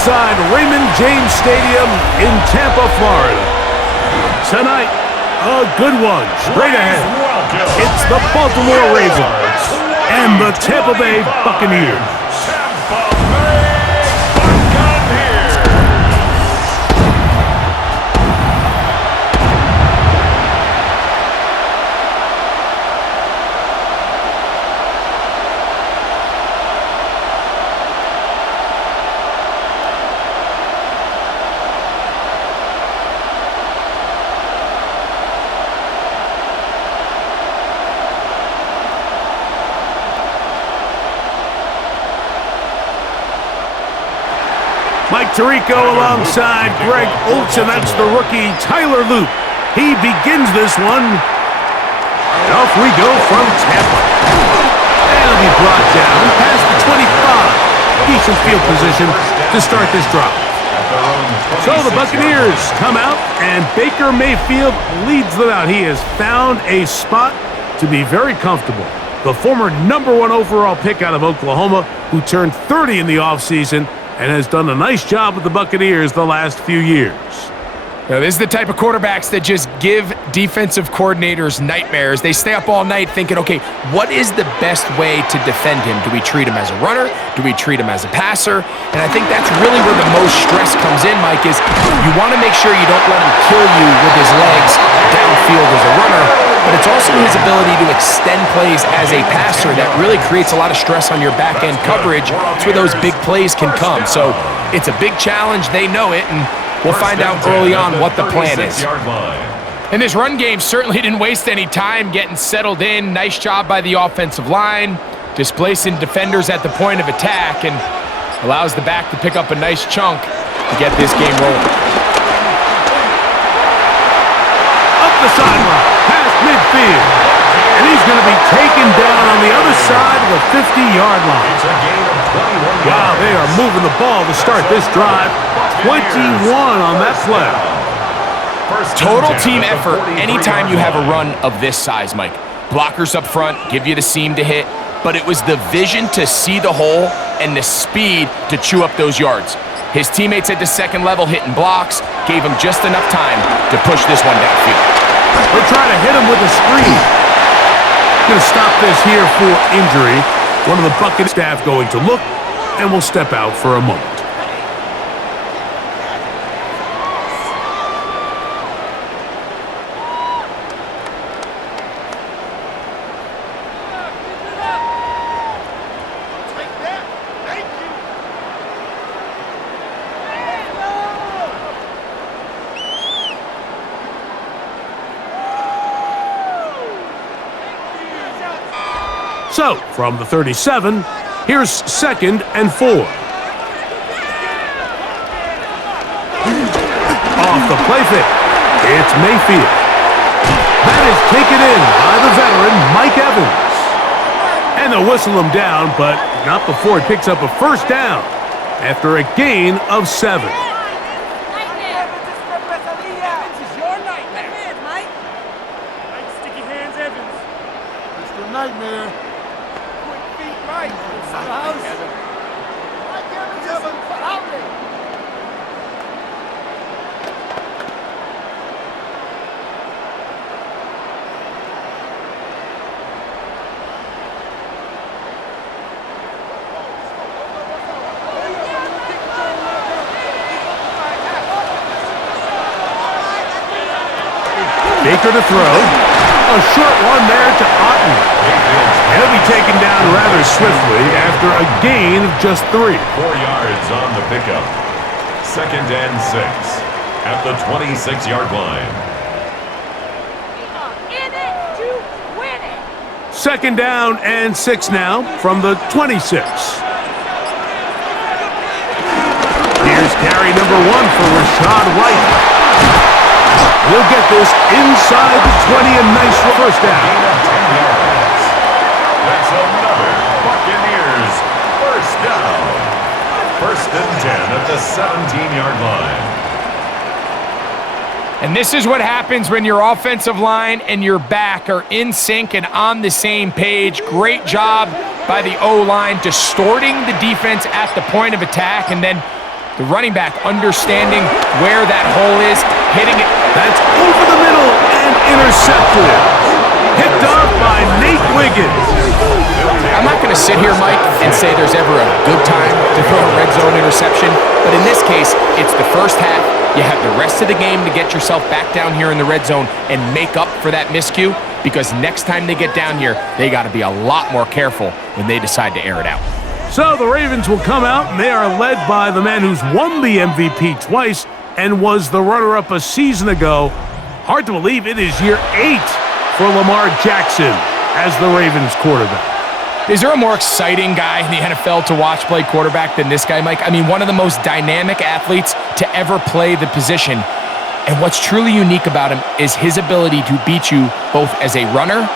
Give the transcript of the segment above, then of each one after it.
inside Raymond James Stadium in Tampa, Florida. Tonight, a good one straight ahead. It's the Baltimore Ravens and the Tampa Bay Buccaneers. Mike Tirico alongside Greg Olsen. That's the rookie Tyler Loop. He begins this one. And off we go from Tampa. That'll be brought down past the 25. Decent field position to start this drive. So the Buccaneers come out, and Baker Mayfield leads them out. He has found a spot to be very comfortable. The former #1 overall pick out of Oklahoma, who turned 30 in the offseason, and has done a nice job with the Buccaneers the last few years. Now, this is the type of quarterbacks that just give defensive coordinators nightmares. They stay up all night thinking, okay, what is the best way to defend him? Do we treat him as a runner? Do we treat him as a passer? And I think that's really where the most stress comes in, Mike, is you want to make sure you don't let him kill you with his legs downfield as a runner, but it's also his ability to extend plays as a passer that really creates a lot of stress on your back-end coverage. That's where those big plays can come. So it's a big challenge. They know it, and we'll find out early on what the plan is. And this run game certainly didn't waste any time getting settled in. Nice job by the offensive line, displacing defenders at the point of attack, and allows the back to pick up a nice chunk to get this game rolling. Up the sideline, past midfield. And he's going to be taken down on the other side of the 50-yard line. Wow, they are moving the ball to start this drive. 21 on that play. Total team effort anytime you have a run of this size, Mike. Blockers up front give you the seam to hit, but it was the vision to see the hole and the speed to chew up those yards. His teammates at the second level hitting blocks gave him just enough time to push this one downfield. They're trying to hit him with a screen. Going to stop this here for injury. One of the Buccaneers staff going to look, and will step out for a moment. So, from the 37, here's 2nd and 4. Off the play fake, it's Mayfield. That is taken in by the veteran, Mike Evans. And they'll whistle him down, but not before he picks up a first down after a gain of 7. Nightmare. Baker to throw. A short one there to Otten. And he'll be taken down rather swiftly after a gain of just 3. 4 yards on the pickup. 2nd and 6 at the 26-yard line. In it to win it. 2nd down and 6 now from the 26. Here's carry number 1 for Rashad White. He'll get this inside the 20, a nice first down. 10 yards. That's another Buccaneers first down. 1st and 10 at the 17-yard line. And this is what happens when your offensive line and your back are in sync and on the same page. Great job by the O-line distorting the defense at the point of attack, and then The running back understanding where that hole is, hitting it. That's over the middle and intercepted. Picked off by Nate Wiggins. I'm not going to sit here, Mike, and say there's ever a good time to throw a red zone interception, but in this case, it's the first half. You have the rest of the game to get yourself back down here in the red zone and make up for that miscue, because next time they get down here, they got to be a lot more careful when they decide to air it out. So the Ravens will come out, and they are led by the man who's won the MVP twice and was the runner-up a season ago. Hard to believe it is year 8 for Lamar Jackson as the Ravens quarterback. Is there a more exciting guy in the NFL to watch play quarterback than this guy, Mike? I mean, one of the most dynamic athletes to ever play the position. And what's truly unique about him is his ability to beat you both as a runner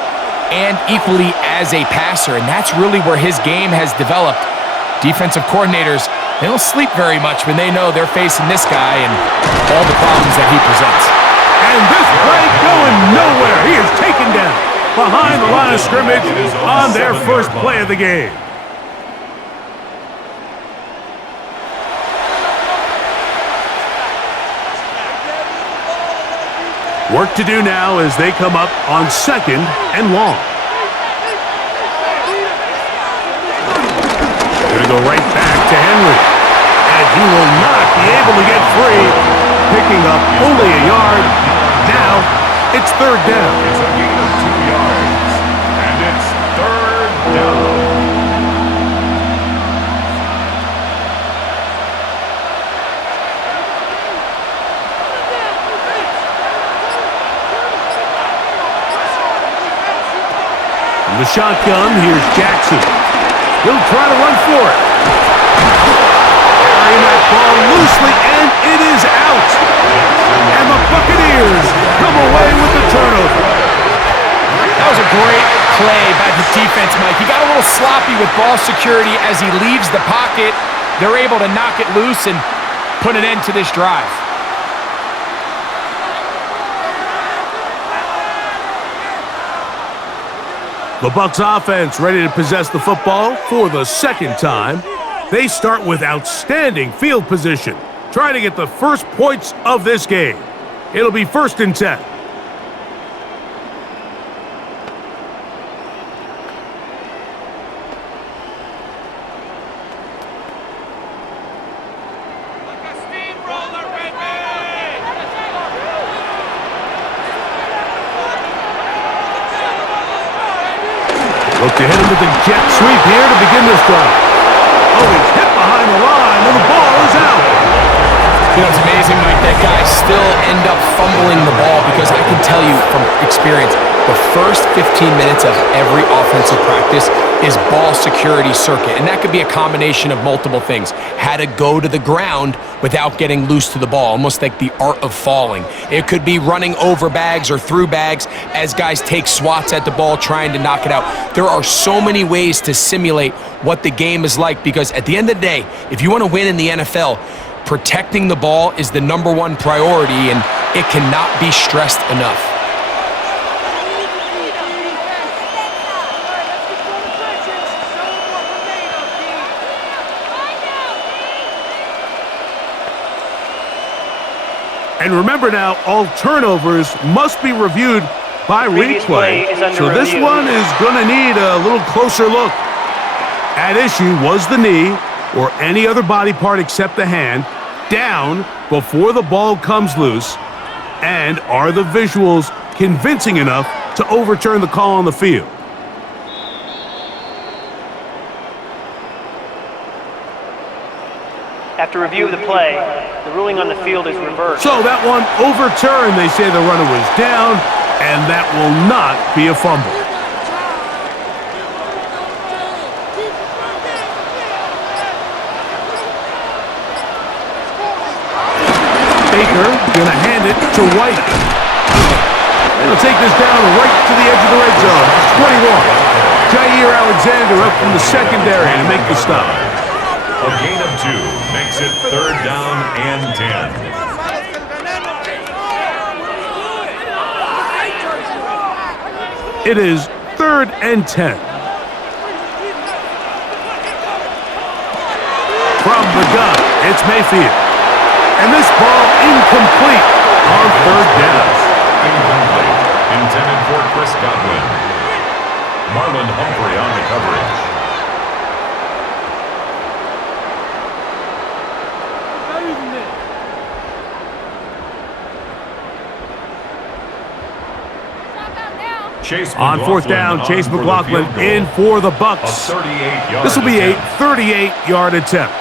and equally as a passer. And that's really where his game has developed. Defensive coordinators, they don't sleep very much when they know they're facing this guy and all the problems that he presents. And this play going nowhere. He is taken down behind the line of scrimmage on their first play of the game. Work to do now as they come up on 2nd and long. Gonna go right back to Henry. And he will not be able to get free, picking up only a yard. Now it's 3rd down. It's a gain of 2 yards, and it's 3rd down. From the shotgun, here's Jackson. He'll try to run for it. Carrying that ball loosely, and it is out. And the Buccaneers come away with the turnover. That was a great play by the defense, Mike. He got a little sloppy with ball security as he leaves the pocket. They're able to knock it loose and put an end to this drive. The Bucs offense ready to possess the football for the 2nd time. They start with outstanding field position, trying to get the first points of this game. It'll be 1st and 10. Look to hit him with a jet sweep here to begin this drive. Oh, he's hit behind the line, and the ball is out. You know, it's amazing, Mike, that guys still end up fumbling the ball, because I can tell you from experience, the first 15 minutes of every offensive practice is ball security circuit, and that could be a combination of multiple things. How to go to the ground without getting loose to the ball, almost like the art of falling. It could be running over bags or through bags as guys take swats at the ball trying to knock it out. There are so many ways to simulate what the game is like, because at the end of the day, if you want to win in the NFL, protecting the ball is the #1 priority, and it cannot be stressed enough. And remember now, all turnovers must be reviewed by replay. So this one is going to need a little closer look. At issue was the knee, or any other body part except the hand, down before the ball comes loose. And are the visuals convincing enough to overturn the call on the field? After review of the play, the ruling on the field is reversed. So that one overturned. They say the runner was down, and that will not be a fumble. Baker gonna hand it to White. And he'll take this down right to the edge of the red zone. 21. Jair Alexander up from the secondary to make the stop. A gain of 2 makes it 3rd down and 10. It is 3rd and 10. From the gun, It's Mayfield. And this ball incomplete on third down. Incomplete. Intended for Chris Godwin. Marlon Humphrey on the coverage. On fourth down, Chase McLaughlin in for the Bucs. This will be a 38-yard attempt.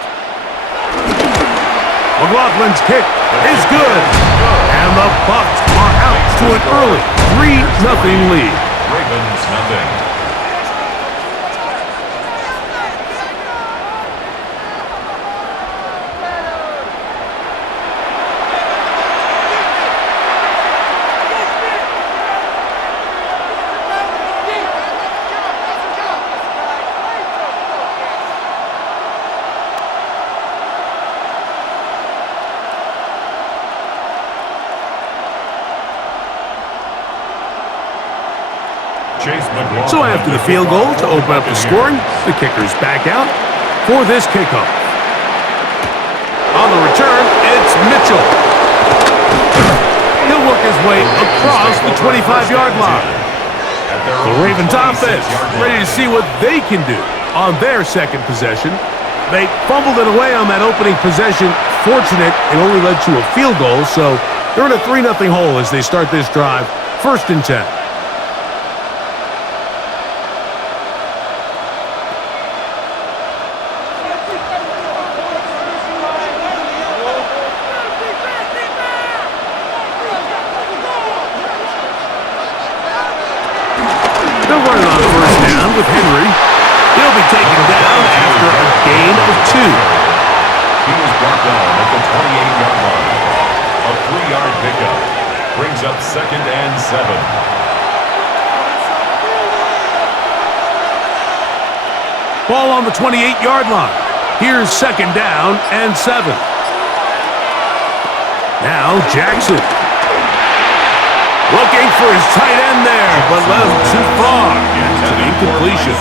McLaughlin's kick is good. And the Bucs are out to an early 3-0 lead. Ravens nothing. So after the field goal to open up the scoring, the kicker's back out for this kickoff. On the return, it's Mitchell. He'll work his way across the 25-yard line. The Ravens offense ready to see what they can do on their second possession. They fumbled it away on that opening possession. Fortunate, it only led to a field goal, so they're in a 3-0 hole as they start this drive. 1st and 10. With Henry. He'll be taken down after a gain of 2. He was brought down at the 28-yard line. A 3-yard pickup brings up 2nd and 7. Ball on the 28-yard line. Here's 2nd down and 7. Now Jackson. Looking for his tight end there, but left too far. It's an incompletion.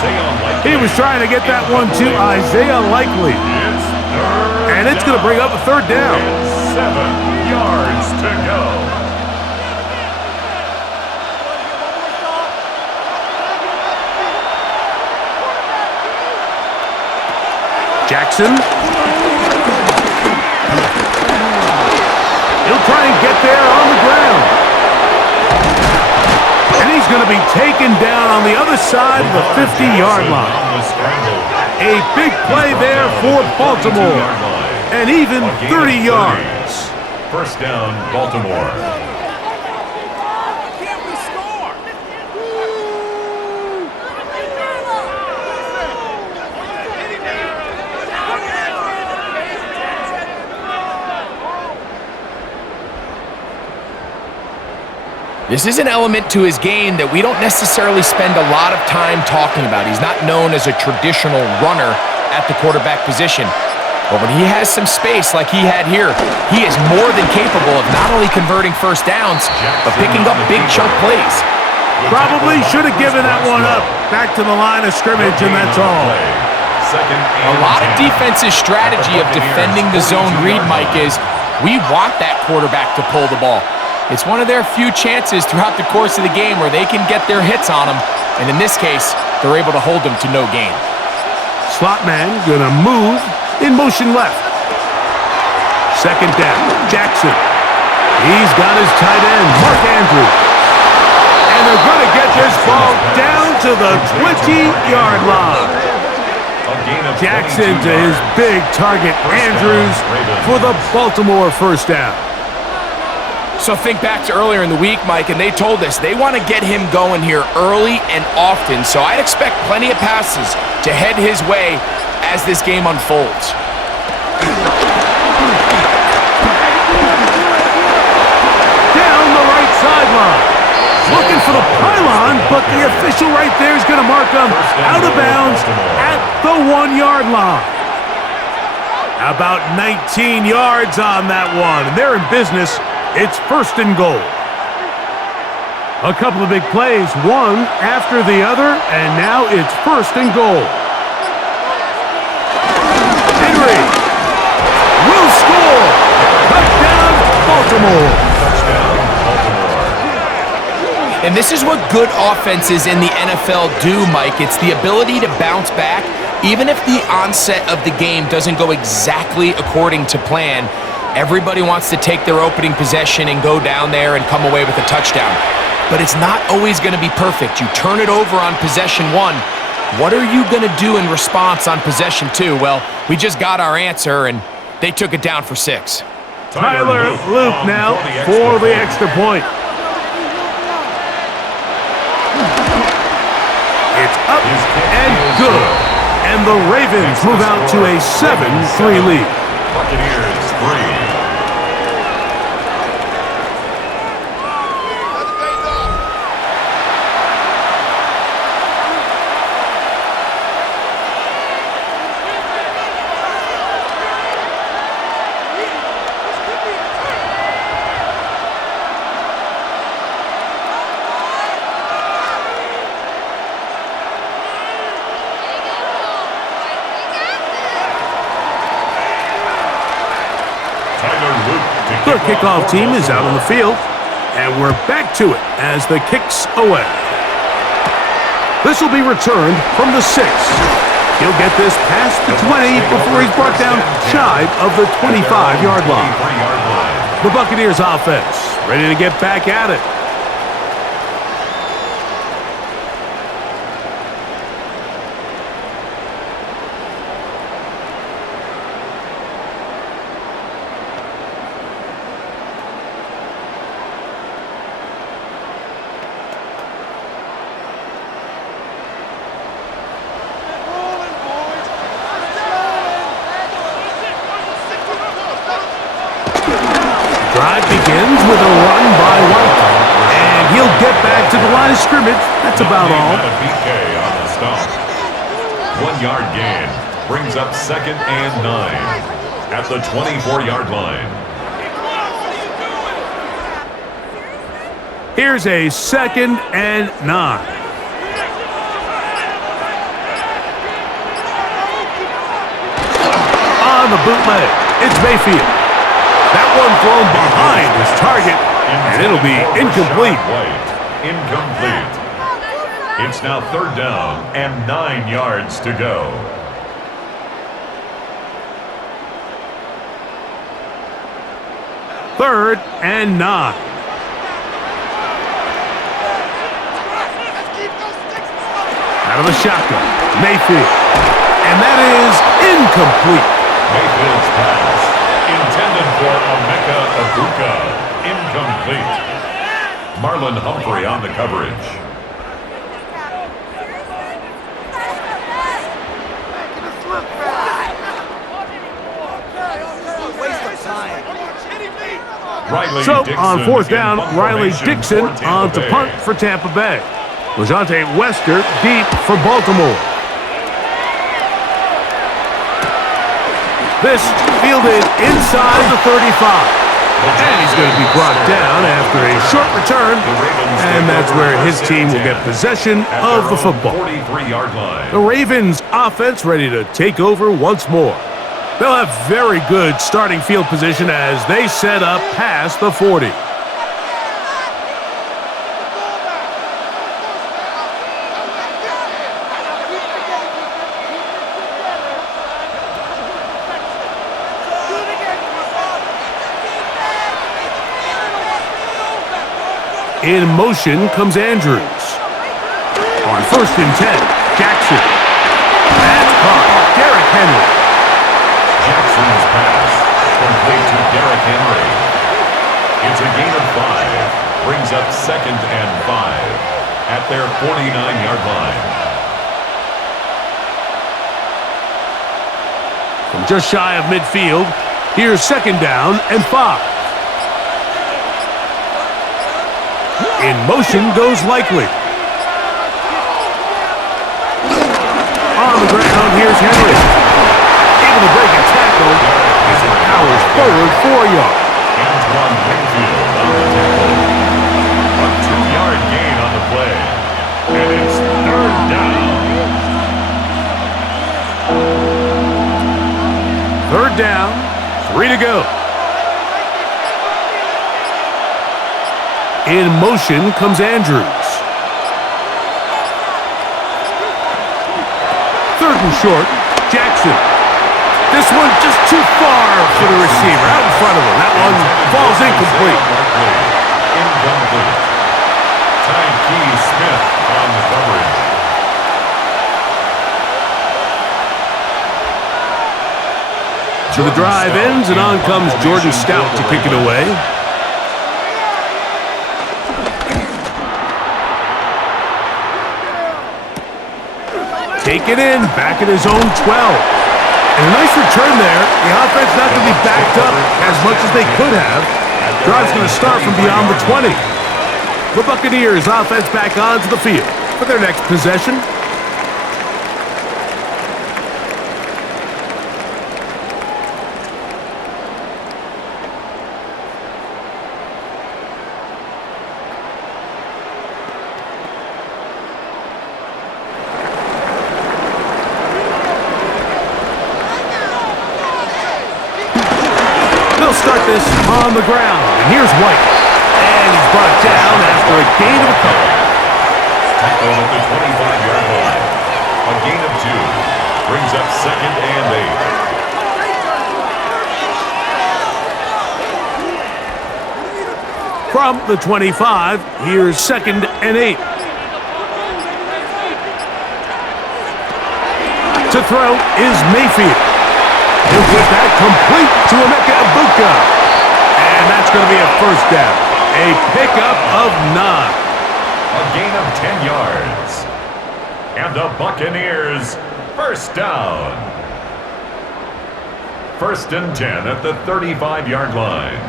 He was trying to get that one to Isaiah Likely. And it's going to bring up a 3rd down. 7 yards to go. Jackson. He'll try and get there on the ground. And he's going to be taken down on the other side of the 50-yard line. A big play there for Baltimore. And even 30 yards. 1st down, Baltimore. This is an element to his game that we don't necessarily spend a lot of time talking about. He's not known as a traditional runner at the quarterback position. But when he has some space like he had here, he is more than capable of not only converting 1st downs, but picking up big chunk plays. Probably should have given that one up. Back to the line of scrimmage, and that's all. A lot of defense's strategy of defending the zone read, Mike, is we want that quarterback to pull the ball. It's one of their few chances throughout the course of the game where they can get their hits on him, and in this case, they're able to hold him to no gain. Slot man gonna move in motion left. 2nd down, Jackson. He's got his tight end, Mark Andrews. And they're gonna get this ball down to the 20-yard line. Jackson to his big target, Andrews, for the Baltimore 1st down. So think back to earlier in the week, Mike, and they told us they want to get him going here early and often. So I'd expect plenty of passes to head his way as this game unfolds. Down the right sideline. Looking for the pylon, but the official right there is going to mark him out of bounds at the 1-yard line. About 19 yards on that one. They're in business. It's 1st and goal. A couple of big plays, one after the other, and now it's 1st and goal. Henry will And this is what good offenses in the NFL do, Mike. It's the ability to bounce back, even if the onset of the game doesn't go exactly according to plan. Everybody wants to take their opening possession and go down there and come away with a touchdown. But it's not always going to be perfect. You turn it over on possession 1. What are you going to do in response on possession 2? Well, we just got our answer, and they took it down for 6. Tyler Luke now for the extra point. It's up and good. And the Ravens move out to a 7-3 lead. Buccaneers 3. The kickoff team is out on the field, and we're back to it as the kick's away. This will be returned from the 6. He'll get this past the 20 before he's brought down shy of the 25-yard line. The Buccaneers offense ready to get back at it. Drive begins with a run by White, and he'll get back to the line of scrimmage. That's about all. A PK on the stop. 1-yard gain brings up 2nd and 9 at the 24-yard line. Here's a 2nd and 9. On the bootleg, it's Mayfield. That one thrown behind his target, and it'll be incomplete. Incomplete. It's now 3rd down and 9 yards to go. Third and 9. Out of the shotgun, Mayfield. And that is incomplete. Mayfield's pass, intended for Emeka Egbuka, incomplete. Marlon Humphrey on the coverage. So on 4th down, Riley Dixon on to punt for Tampa Bay. LeJonte Wester deep for Baltimore. This fielded inside the 35. And he's going to be brought down after a short return. And that's where his team will get possession of the football. 43-yard line. The Ravens offense ready to take over once more. They'll have very good starting field position as they set up past the 40. In motion comes Andrews. On 1st and 10, Jackson. That's caught. Derrick Henry. Jackson's pass, complete to Derrick Henry. It's a gain of 5. Brings up 2nd and 5 at their 49-yard line. From just shy of midfield, here's 2nd down and 5. In motion goes Likely. On the ground, here's Henry. Able to break a tackle as it powers forward 4 yards. Antoine Winfield on the tackle. A 2-yard gain on the play. And it's 3rd down. 3rd down, 3 to go. In motion comes Andrews. Third and short, Jackson. This one just too far for the receiver, out in front of him. That one falls incomplete. Incomplete. Tyke Smith on the coverage. So the drive ends, and on comes Jordan Stout to kick it away. Take it in, back at his own 12. And a nice return there. The offense not going to be backed up as much as they could have. Drive's going to start from beyond the 20. The Buccaneers offense back onto the field for their next possession. Start this on the ground, and here's White, and he's brought down after a gain of a couple. Tackled at the 25-yard line. A gain of 2 brings up 2nd and 8. From the 25, here's 2nd and 8. To throw is Mayfield. He'll get that complete to Emeka Egbuka. And that's going to be a first down. A pickup of 9. A gain of 10 yards. And the Buccaneers, first down. 1st and 10 at the 35-yard line.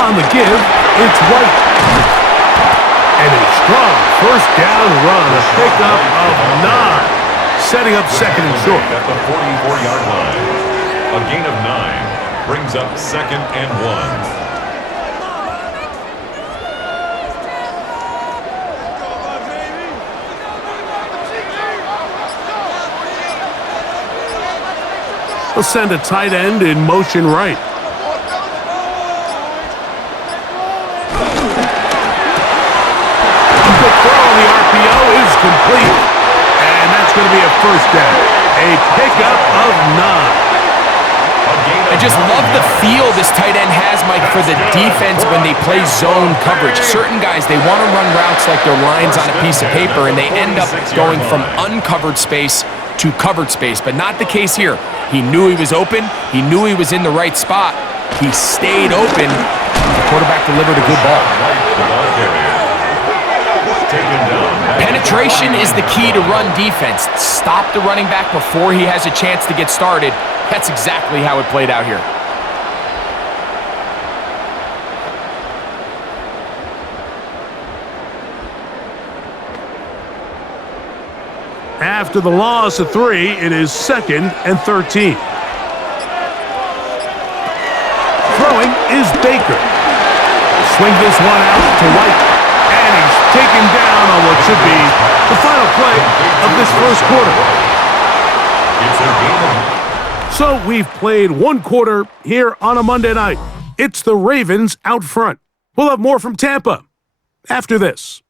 On the give, it's White. And a strong first down run, a pickup of 9, setting up 2nd and short. At the 44-yard line, a gain of 9 brings up 2nd and 1. They'll send a tight end in motion right. Complete, and that's going to be a first down. A pickup of 9. I just love the feel this tight end has, Mike, for the defense when they play zone coverage. Certain guys, they want to run routes like they're lines on a piece of paper, and they end up going from uncovered space to covered space, but not the case here. He knew he was open. He knew he was in the right spot. He stayed open. The quarterback delivered a good ball. Penetration is the key to run defense. Stop the running back before he has a chance to get started. That's exactly how it played out here. After the loss of 3, it is 2nd and 13. Throwing is Baker. Swing this one out to White. And he's taken down on what should be the final play of this first quarter. So we've played 1 quarter here on a Monday night. It's the Ravens out front. We'll have more from Tampa after this.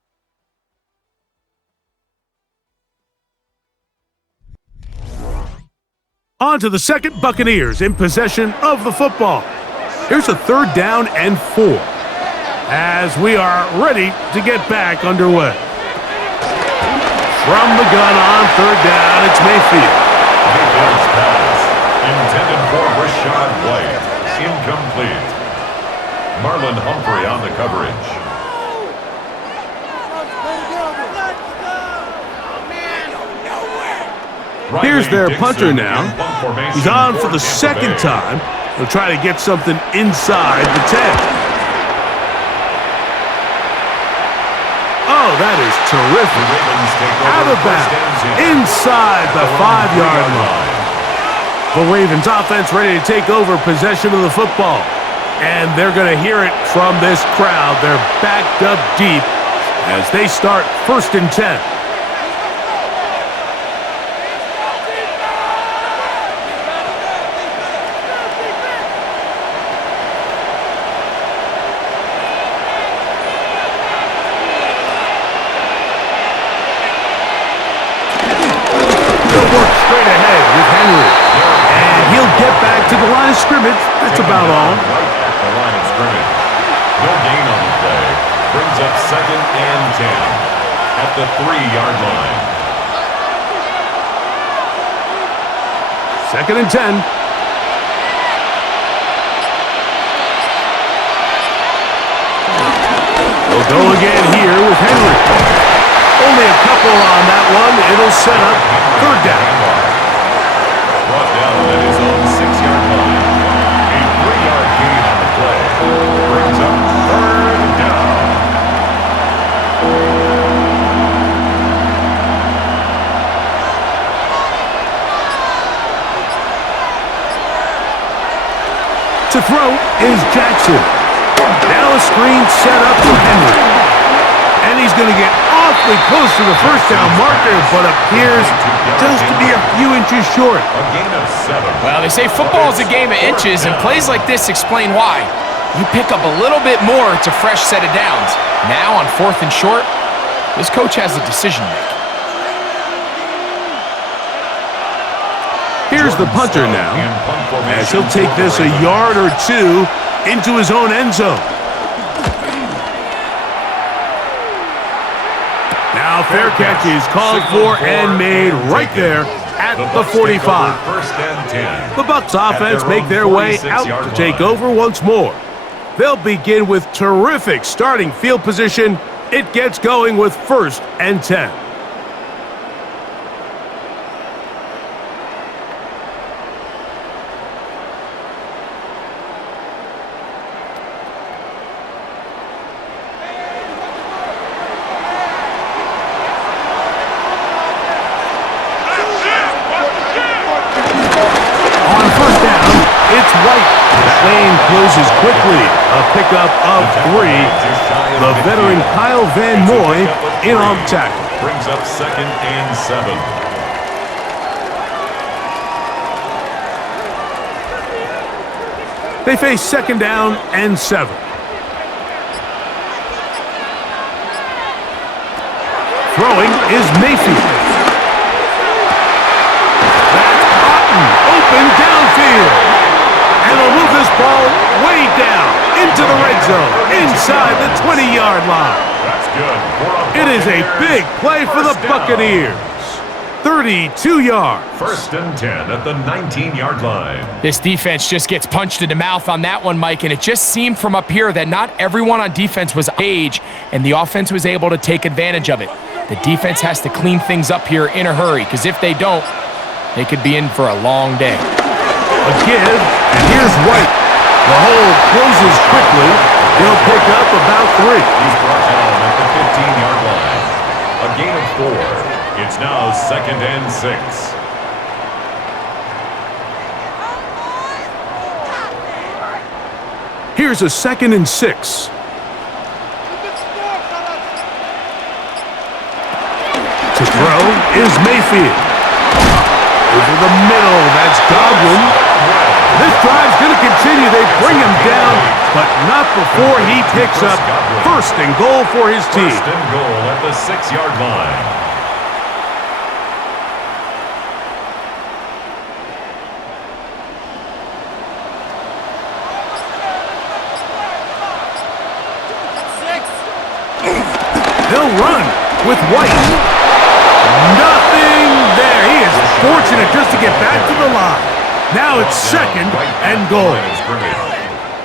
On to the 2nd, Buccaneers in possession of the football. Here's a 3rd down and 4. As we are ready to get back underway. From the gun on 3rd down, it's Mayfield. Mayfield's pass, intended for Rashad White, incomplete. Marlon Humphrey on the coverage. Here's their punter now. He's on for the 2nd time. He'll try to get something inside the 10. Oh, that is terrific. Out of bounds, inside the 5-yard line. The Ravens offense ready to take over possession of the football. And they're going to hear it from this crowd. They're backed up deep as they start 1st and 10. get back to the line of scrimmage. That's about all. Right at the line of scrimmage. No gain on the play. Brings up 2nd and 10 at the 3-yard line. 2nd and 10. We'll go again here with Henry. Only a couple on that one. It'll set up 3rd down. Brought down at his own 6-yard line. A 3-yard gain on the play. Brings up 3rd down. To throw is Jackson. Now a screen set up for Henry. And he's going to get awfully close to the 1st down marker, but appears just to be a few inches short. A gain of 7. Well, they say football is a game of inches, and plays like this explain why. You pick up a little bit more, it's a fresh set of downs. Now on 4th and short, this coach has a decision to make. Here's the punter now, as he'll take this a yard or 2 into his own end zone. Now fair catch is called for and made right there at the 45. 1st and 10. The Bucs offense make their way out to take over once more. They'll begin with terrific starting field position. It gets going with 1st and 10. Closes quickly. A pickup of 3. The veteran Kyle Van Noy in on tackle. Brings up 2nd and 7. They face 2nd down and 7. Throwing is Mayfield. That's Cotton. Open downfield. And they'll move this ball way down into the red zone, inside the 20-yard line. That's good. It is a big play for the Buccaneers. 32 yards. 1st and 10 at the 19-yard line. This defense just gets punched in the mouth on that one, Mike, and it just seemed from up here that not everyone on defense was age, and the offense was able to take advantage of it. The defense has to clean things up here in a hurry, because if they don't, they could be in for a long day. A give, and here's White. The hole closes quickly. He'll pick up about 3. He's brought down at the 15-yard line. A gain of 4. It's now 2nd and 6. Here's a 2nd and 6. To throw is Mayfield. Over the middle, that's Godwin. This drive's going to continue. They bring him down, but not before he picks up 1st and goal for his team. 1st and goal at the 6-yard line. They'll run with White. Nothing there. He is fortunate just to get back to the line. Now it's 2nd and goal.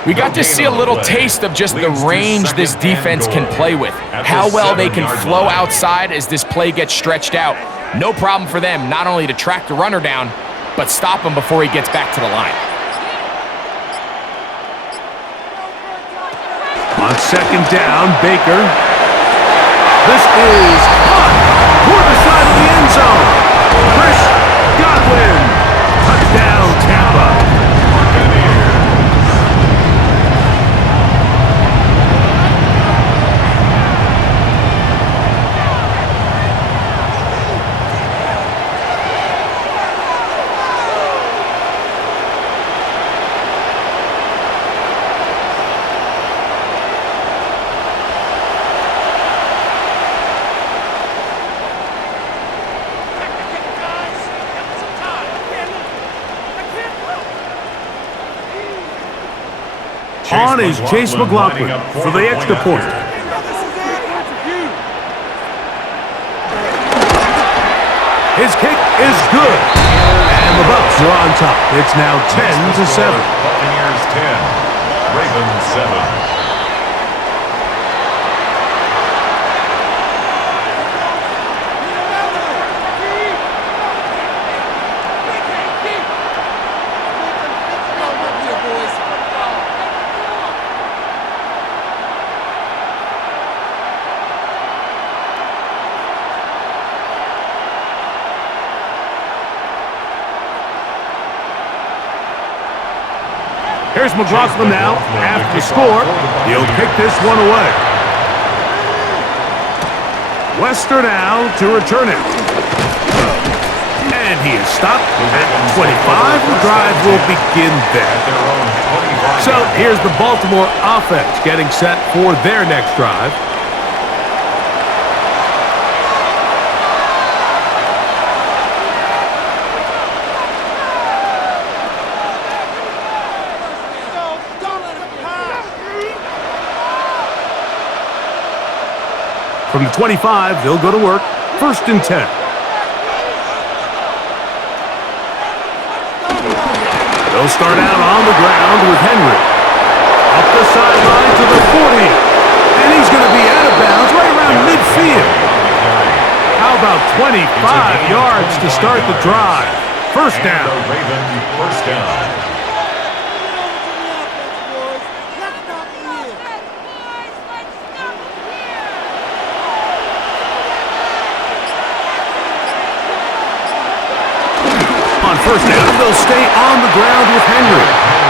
We got to see a little taste of just the range this defense can play with. How well they can flow outside as this play gets stretched out. No problem for them not only to track the runner down, but stop him before he gets back to the line. On 2nd down, Baker. This is caught toward the side of the end zone. Chris Godwin. Touchdown, Tampa. On is Chase McLaughlin for the extra point. His kick is good. And the Bucs are on top. It's now 10-7. Buccaneers 10, Ravens 7. Here's McLaughlin now. After the score, he'll kick this one away. Wester now to return it. And he is stopped at 25. The drive will begin there. So here's the Baltimore offense getting set for their next drive. From the 25, they'll go to work. 1st and 10. They'll start out on the ground with Henry. Up the sideline to the 40. And he's going to be out of bounds right around midfield. How about 25 yards to start the drive? 1st down. First down. First down, they'll stay on the ground with Henry.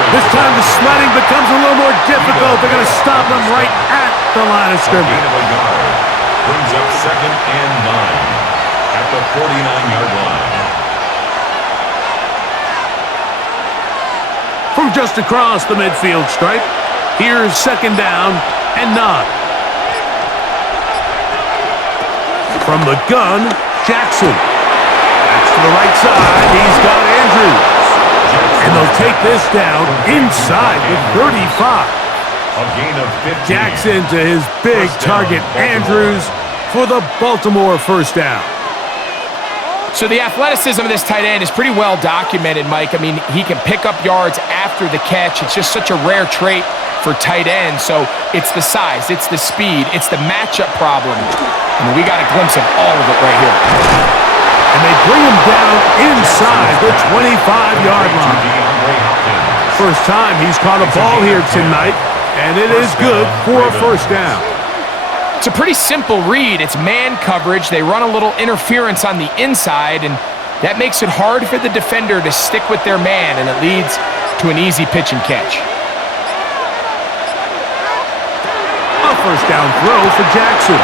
This time the sledding becomes a little more difficult. They're going to stop him right at the line of scrimmage. Brings up 2nd and 9 at the 49-yard line. From just across the midfield stripe, here's 2nd down and 9. From the gun, Jackson. To the right side, he's got Andrews. And they'll take this down inside the 35. A gain of 15. Jackson to his big target, Andrews, for the Baltimore 1st down. So the athleticism of this tight end is pretty well documented, Mike. I mean, he can pick up yards after the catch. It's just such a rare trait for tight ends. So it's the size, it's the speed, it's the matchup problem. I mean, we got a glimpse of all of it right here. And they bring him down inside the 25-yard line. First time he's caught a ball here tonight, and it is good for a 1st down. It's a pretty simple read. It's man coverage. They run a little interference on the inside, and that makes it hard for the defender to stick with their man, and it leads to an easy pitch and catch. A 1st down throw for Jackson.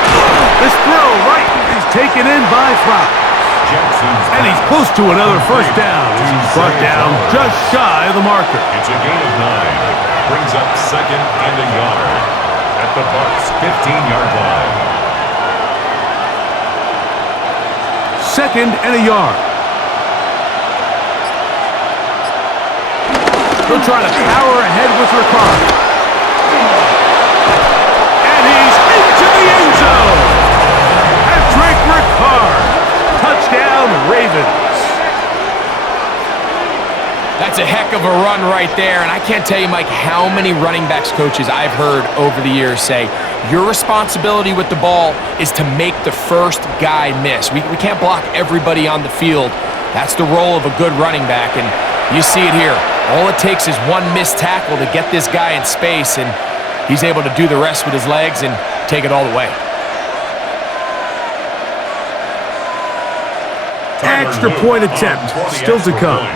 This throw right is taken in by Flowers. And he's close to another 1st down. He's brought down just shy of the marker. It's a gain of 9. Brings up 2nd and a yard at the Bucs' 15-yard line. 2nd and a yard. They'll try to power ahead with Ricard. And he's into the end zone. Patrick Ricard. Touchdown, Ravens. That's a heck of a run right there, and I can't tell you, Mike, how many running backs coaches I've heard over the years say, your responsibility with the ball is to make the first guy miss. We can't block everybody on the field. That's the role of a good running back, and you see it here. All it takes is one missed tackle to get this guy in space, and he's able to do the rest with his legs and take it all the way. Extra point attempt still to come.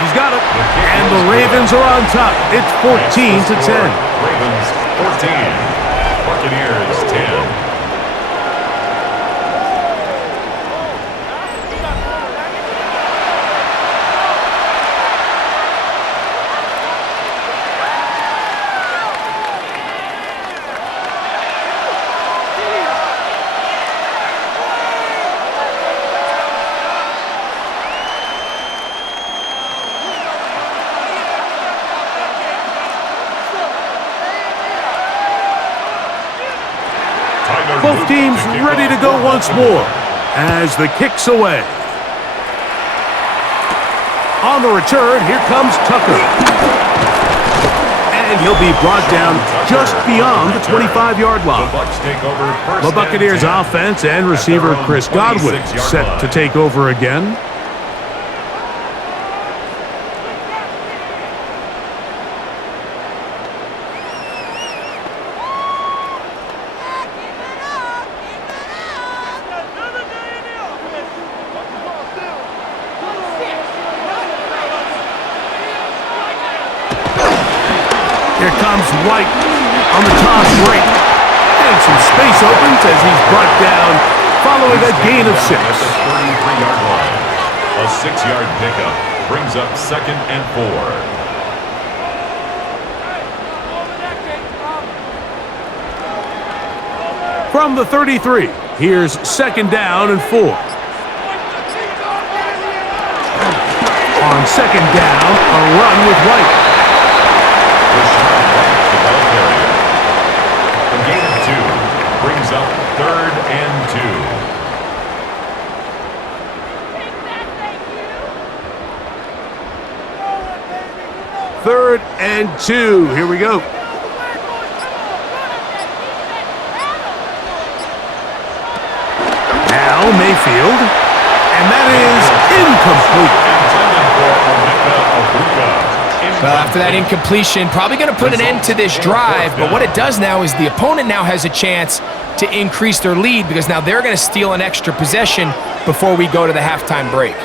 He's got it. And the Ravens are on top. It's 14-10. Ravens 14. Buccaneers 10. Both teams ready to go once more as the kick's away. On the return, here comes Tucker. And he'll be brought down just beyond the 25-yard line. The Buccaneers offense and receiver Chris Godwin set to take over again. Here comes White on the toss right. And some space opens as he's brought down following a gain of 6. Yard line. A 6-yard pickup brings up 2nd and 4. From the 33, here's 2nd down and 4. On 2nd down, a run with White. A gain of 2 brings up 3rd and 2. 3rd and 2. Here we go. Now Mayfield. And that is incomplete. Well, after that incompletion, probably going to put an end to this drive, but what it does now is the opponent now has a chance to increase their lead because now they're going to steal an extra possession before we go to the halftime break.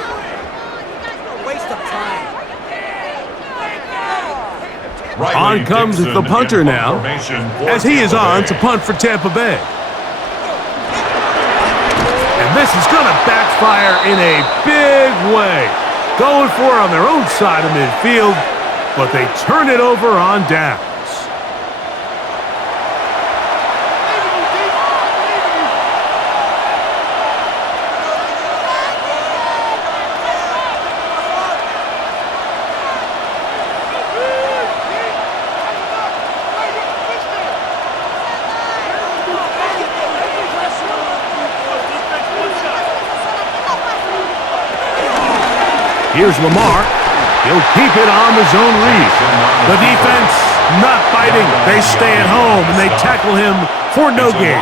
On comes the punter now, as he is on to punt for Tampa Bay. And this is going to backfire in a big way. Going for it on their own side of midfield, but they turn it over on downs. Here's Lamar. He'll keep it on the zone read. The defense not biting. They stay at home, and they tackle him for no gain.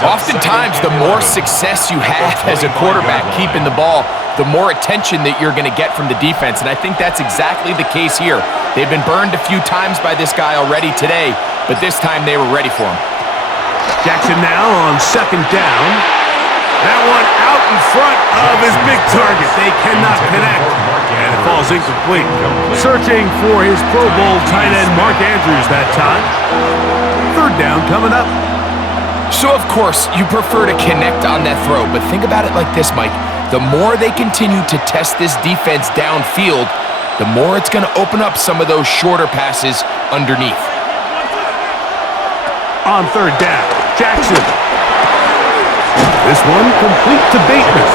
Oftentimes, the more success you have as a quarterback keeping the ball, the more attention that you're going to get from the defense, and I think that's exactly the case here. They've been burned a few times by this guy already today, but this time they were ready for him. Jackson now on 2nd down. That one out in front of his big target. They cannot connect, and it falls incomplete. Searching for his Pro Bowl tight end Mark Andrews that time. 3rd down coming up. So, of course, you prefer to connect on that throw, but think about it like this, Mike. The more they continue to test this defense downfield, the more it's going to open up some of those shorter passes underneath. On 3rd down, Jackson. This one complete to Bateman.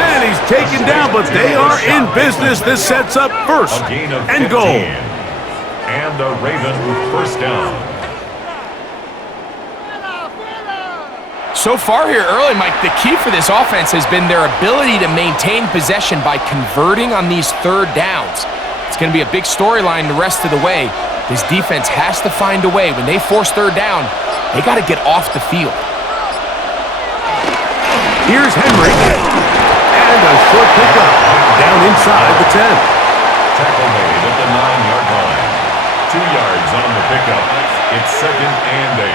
And he's taken down, but they are in business. This sets up 1st and goal. And the Raven 1st down. So far here early, Mike, the key for this offense has been their ability to maintain possession by converting on these 3rd downs. It's going to be a big storyline the rest of the way. This defense has to find a way. When they force 3rd down, they got to get off the field. Here's Henry, and a short pickup down inside the 10. Tackle made at the 9-yard line. 2 yards on the pickup. It's 2nd and 8.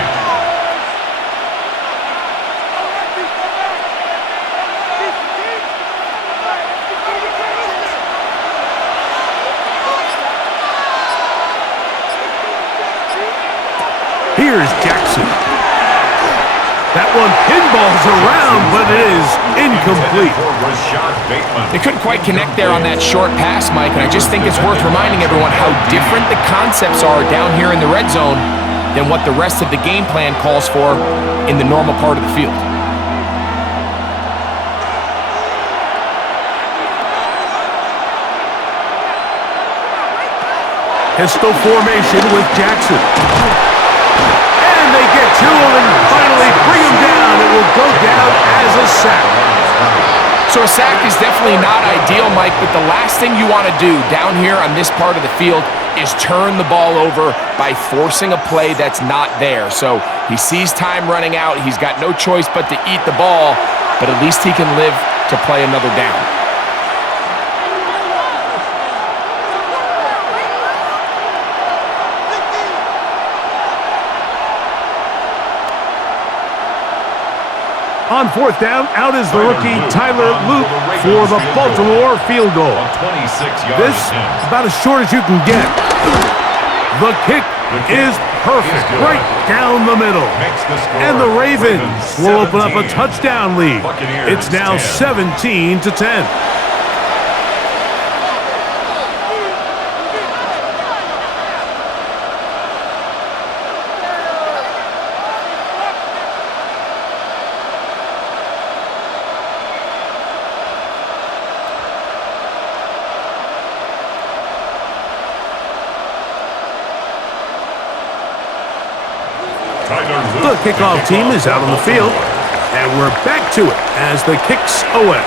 Here's Jackson. That one pinballs around, but it is incomplete. They couldn't quite connect there on that short pass, Mike, and I just think it's worth reminding everyone how different the concepts are down here in the red zone than what the rest of the game plan calls for in the normal part of the field. Pistol formation with Jackson. And they get to him and finally bring him down. It will go down as a sack. So a sack is definitely not ideal, Mike, but the last thing you want to do down here on this part of the field is turn the ball over by forcing a play that's not there. So he sees time running out. He's got no choice but to eat the ball, but at least he can live to play another down. On fourth down, out is the rookie Tyler Loop for the Baltimore field goal. This is about as short as you can get. The kick is perfect, right down the middle. And the Ravens will open up a touchdown lead. It's now 17-10. The kickoff team is out on the field, and we're back to it as the kick's away.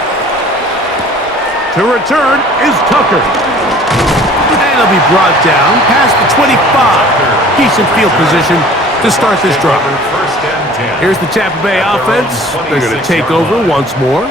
To return is Tucker. And he'll be brought down past the 25. Decent field position to start this drive. Here's the Tampa Bay offense. They're going to take over once more.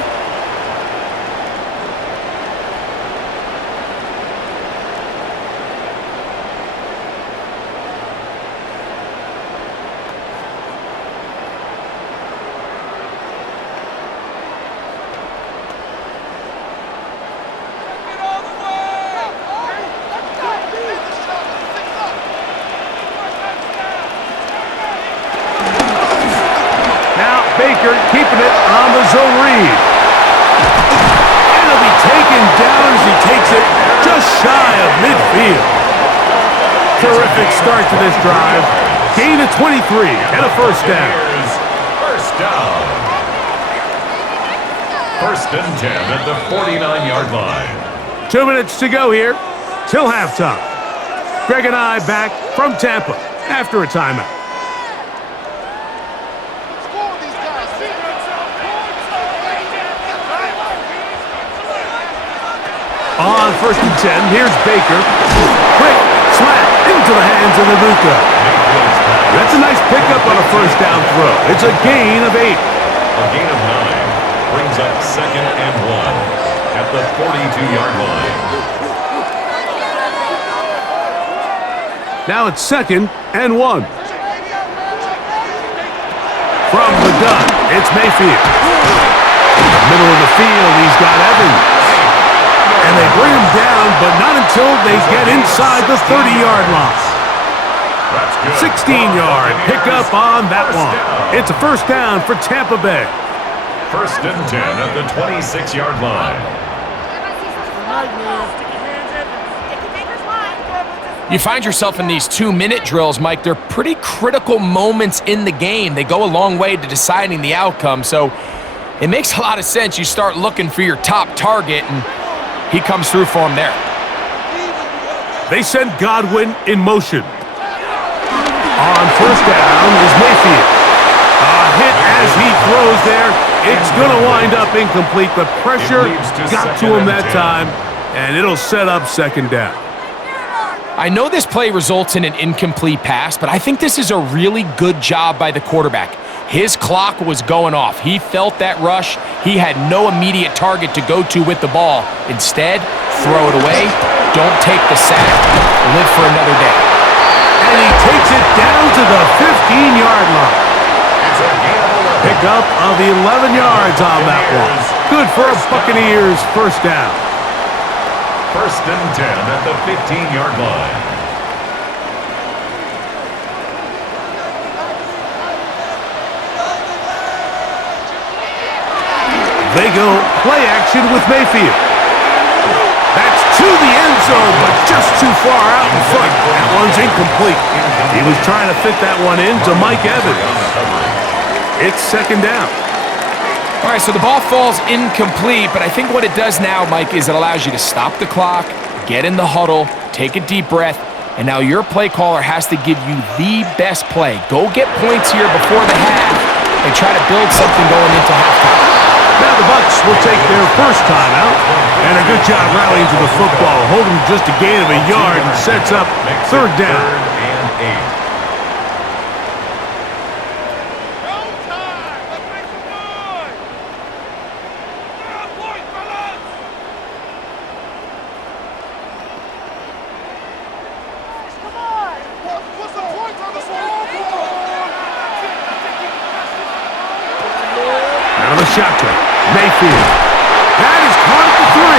Keeping it on the zone read. And he'll be taken down as he takes it just shy of midfield. Terrific start to this drive. Gain of 23 and a first down. First down. First and 10 at the 49-yard line. 2 minutes to go here till halftime. Greg and I back from Tampa after a timeout. On first and 10, here's Baker. Quick slap into the hands of Ibuka. That's a nice pickup on a first down throw. It's a gain of 8. A gain of 9 brings up second and 1 at the 42-yard line. Now it's second and 1. From the gun, it's Mayfield. In the middle of the field, he's got Evans. And they bring him down, but not until they get inside the 30-yard line. 16-yard pickup on that one. It's a first down for Tampa Bay. First and 10 at the 26-yard line. You find yourself in these 2-minute drills, Mike. They're pretty critical moments in the game. They go a long way to deciding the outcome, so it makes a lot of sense. You start looking for your top target, and he comes through for him there. They send Godwin in motion. On first down is Mayfield. A hit as he throws there. It's going to wind up incomplete. The pressure got to him that time, and it'll set up second down. I know this play results in an incomplete pass, but I think this is a really good job by the quarterback. His clock was going off. He felt that rush. He had no immediate target to go to with the ball. Instead, throw it away. Don't take the sack. Live for another day. And he takes it down to the 15-yard line. Pick up of 11 yards on that one. Good for a Buccaneers first down. First and 10 at the 15-yard line. They go play action with Mayfield. That's to the end zone, but just too far out in front. That one's incomplete. He was trying to fit that one in to Mike Evans. It's second down. All right, so the ball falls incomplete, but I think what it does now, Mike, is it allows you to stop the clock, get in the huddle, take a deep breath, and now your play caller has to give you the best play. Go get points here before the half, and try to build something going into halftime. Now the Bucs will take their first timeout. And a good job rallying to the football. Holding just a gain of a yard and sets up third down. Third and 8. Shotgun. Mayfield. That is caught at the 3.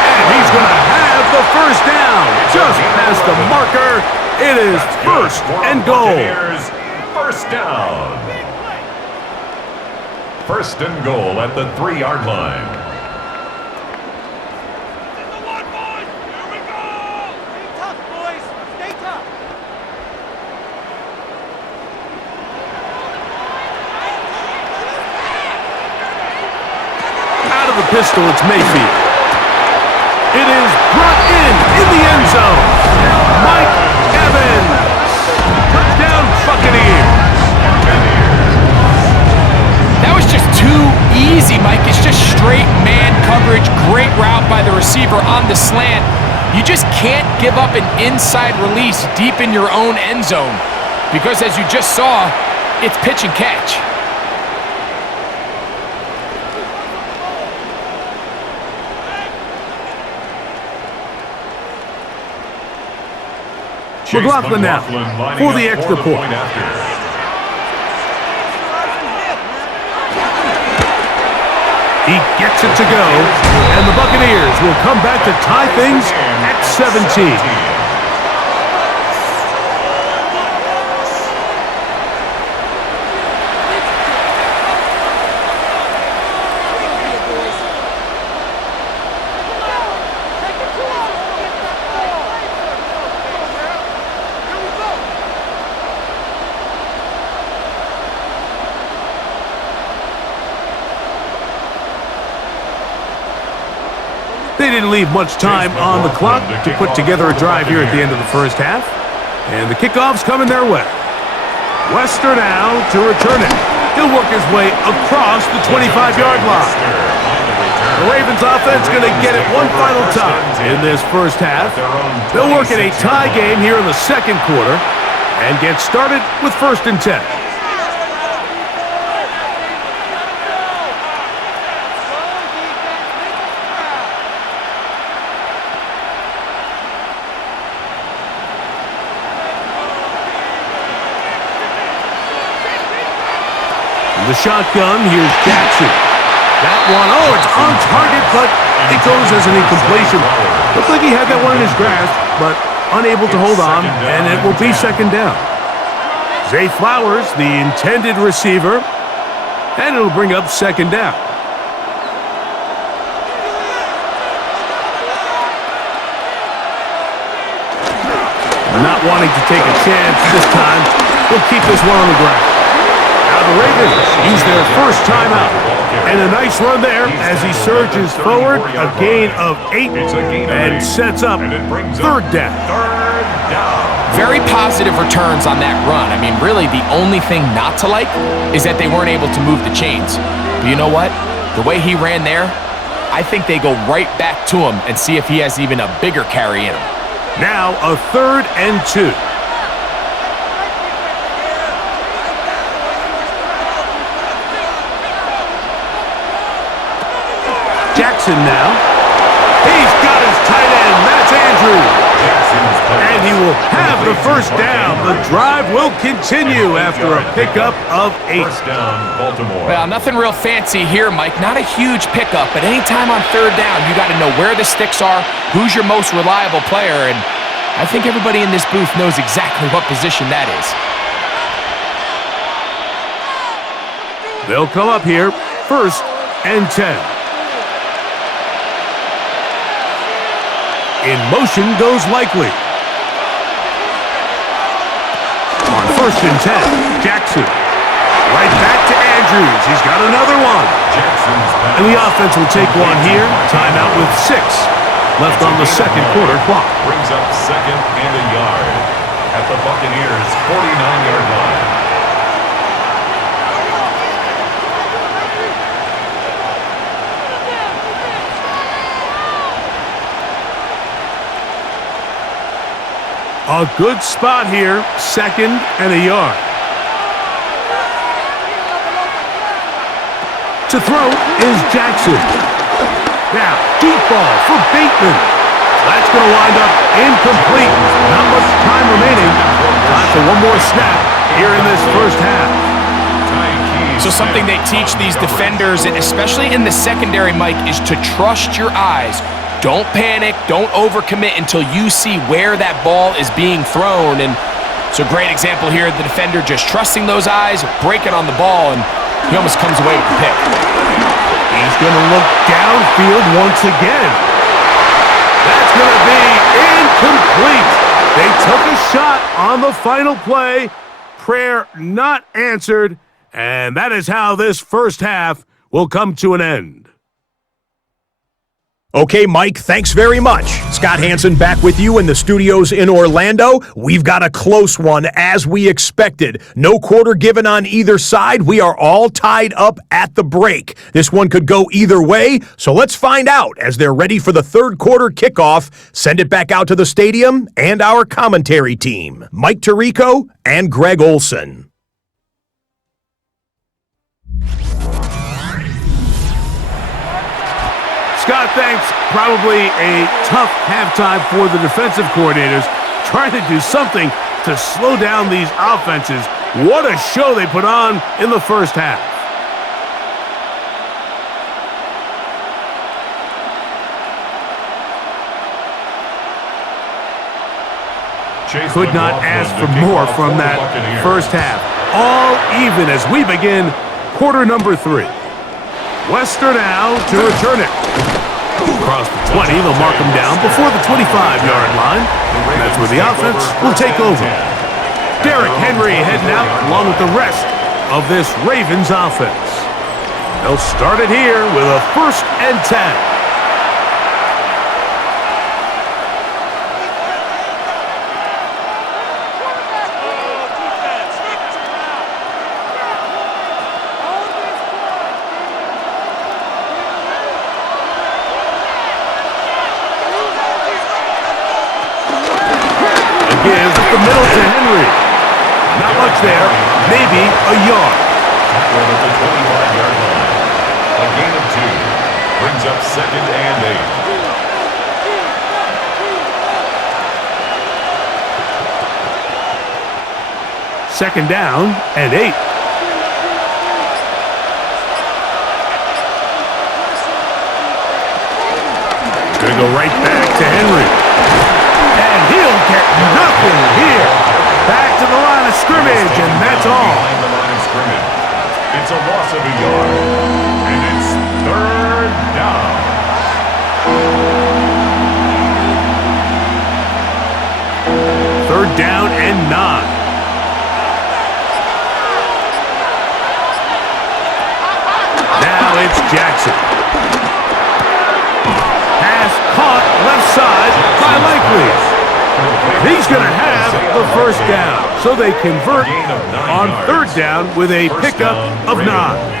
And he's going to have the first down. Just past the marker. It is first and goal. First down. First and goal at the 3-yard line. Pistol, it's Mayfield. It is brought in the end zone. Mike Evans. Touchdown, Buccaneers. That was just too easy, Mike. It's just straight man coverage. Great route by the receiver on the slant. You just can't give up an inside release deep in your own end zone because, as you just saw, it's pitch and catch. McLaughlin now for the extra point. He gets it to go, and the Buccaneers will come back to tie things at 17. They didn't leave much time on the clock to put together a drive here at the end of the first half. And the kickoff's coming their way. Wester now to return it. He'll work his way across the 25-yard line. The Ravens offense going to get it one final time in this first half. They'll work in a tie game here in the second quarter and get started with 1st and 10. The shotgun, here's Jackson. That one, oh, it's on target, but it goes as an incompletion. Looks like he had that one in his grasp, but unable to hold on, and it will be second down. Zay Flowers, the intended receiver, and it'll bring up second down. Not wanting to take a chance this time, we'll keep this one on the ground. Now the Ravens use their first timeout. And a nice run there as he surges forward, a gain of 8, and sets up third down. Very positive returns on that run. I mean, really, the only thing not to like is that they weren't able to move the chains. But you know what? The way he ran there, I think they go right back to him and see if he has even a bigger carry in him. Now a 3rd and 2. Jackson now. He's got his tight end. That's Andrews. And he will have the first down. The drive will continue after a pickup of 8. First down, Baltimore. Well, nothing real fancy here, Mike. Not a huge pickup, but anytime on third down, you got to know where the sticks are, who's your most reliable player, and I think everybody in this booth knows exactly what position that is. They'll come up here, 1st and 10. In motion goes Likely. On 1st and 10, Jackson. Right back to Andrews. He's got another one. And the offense will take one here. Timeout with 6 left on the second quarter clock. Brings up second and a yard at the Buccaneers' 49-yard line. A good spot here, 2nd and a yard. To throw is Jackson. Now, deep ball for Bateman. That's going to wind up incomplete. Not much time remaining. Time for one more snap here in this first half. So something they teach these defenders, especially in the secondary, Mike, is to trust your eyes. Don't panic. Don't overcommit until you see where that ball is being thrown. And it's a great example here. The defender just trusting those eyes, breaking on the ball, and he almost comes away with the pick. He's going to look downfield once again. That's going to be incomplete. They took a shot on the final play. Prayer not answered. And that is how this first half will come to an end. Okay, Mike, thanks very much. Scott Hansen back with you in the studios in Orlando. We've got a close one, as we expected. No quarter given on either side. We are all tied up at the break. This one could go either way, so let's find out as they're ready for the third quarter kickoff. Send it back out to the stadium and our commentary team, Mike Tirico and Greg Olson. Scott, thanks. Probably a tough halftime for the defensive coordinators, trying to do something to slow down these offenses. What a show they put on in the first half. Could not ask for more from that first half. All even as we begin quarter number 3. Wester now to return it. Across the 20, they'll mark him down before the 25-yard line. And that's where the offense will take over. Derrick Henry heading out along with the rest of this Ravens offense. They'll start it here with a 1st and 10. Gives the middle to Henry. Not much there. Maybe a yard. Tackle at the 25-yard line. A gain of 2. Brings up 2nd and 8. 2nd down and 8. Gonna go right back to Henry. And he'll get nothing here. Back to the line of scrimmage, and that's all. Behind the line of scrimmage. It's a loss of a yard. And it's 3rd down. Third down and 9. Now it's Jackson. Pass caught left side by Likely. He's going to have the 1st down. So they convert on 3rd down with a pickup of 9.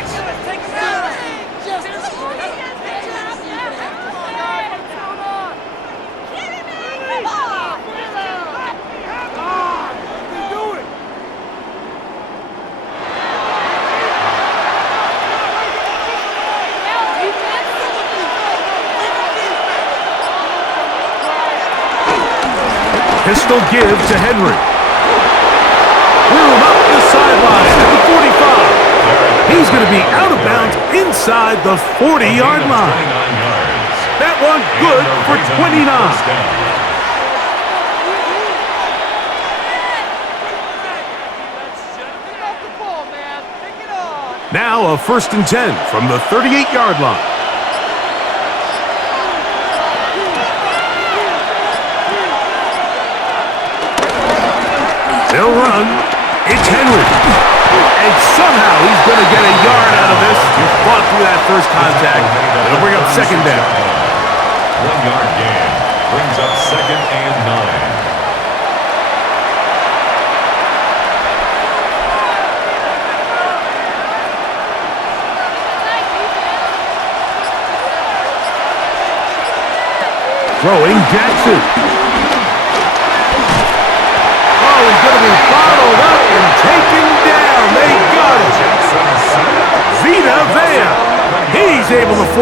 Pistol give to Henry. Room up the sideline at the 45. He's going to be out of bounds inside the 40-yard line. That one good for 29. Now a 1st and 10 from the 38-yard line. They'll run. It's Henry. And somehow he's going to get a yard out of this. He fought through that first contact. It'll bring up 2nd down. 1-yard gain. Brings up 2nd and 9. Throwing Jackson.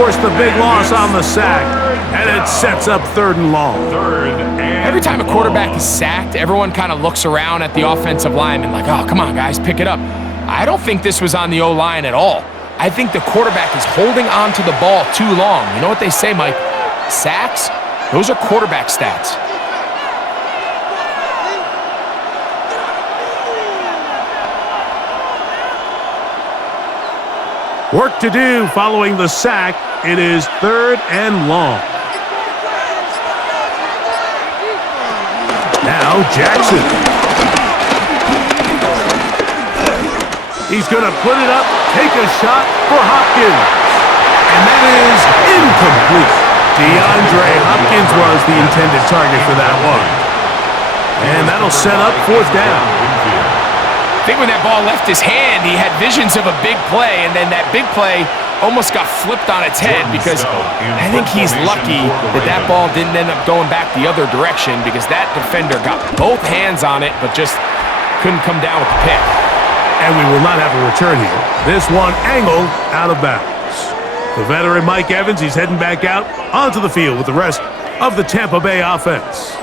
force the big loss on the sack, and it sets up 3rd and long. Every time a quarterback is sacked, everyone kind of looks around at the offensive lineman like, oh, come on, guys, pick it up. I don't think this was on the O-line at all. I think the quarterback is holding on to the ball too long. You know what they say, Mike? Sacks, those are quarterback stats. Work to do following the sack. It is 3rd and long. Now Jackson. He's going to put it up, take a shot for Hopkins. And that is incomplete. DeAndre Hopkins was the intended target for that one. And that'll set up 4th down. I think when that ball left his hand, he had visions of a big play, and then that big play almost got flipped on its head because I think he's lucky that that ball didn't end up going back the other direction because that defender got both hands on it but just couldn't come down with the pick. And we will not have a return here. This one angled out of bounds. The veteran Mike Evans, he's heading back out onto the field with the rest of the Tampa Bay offense.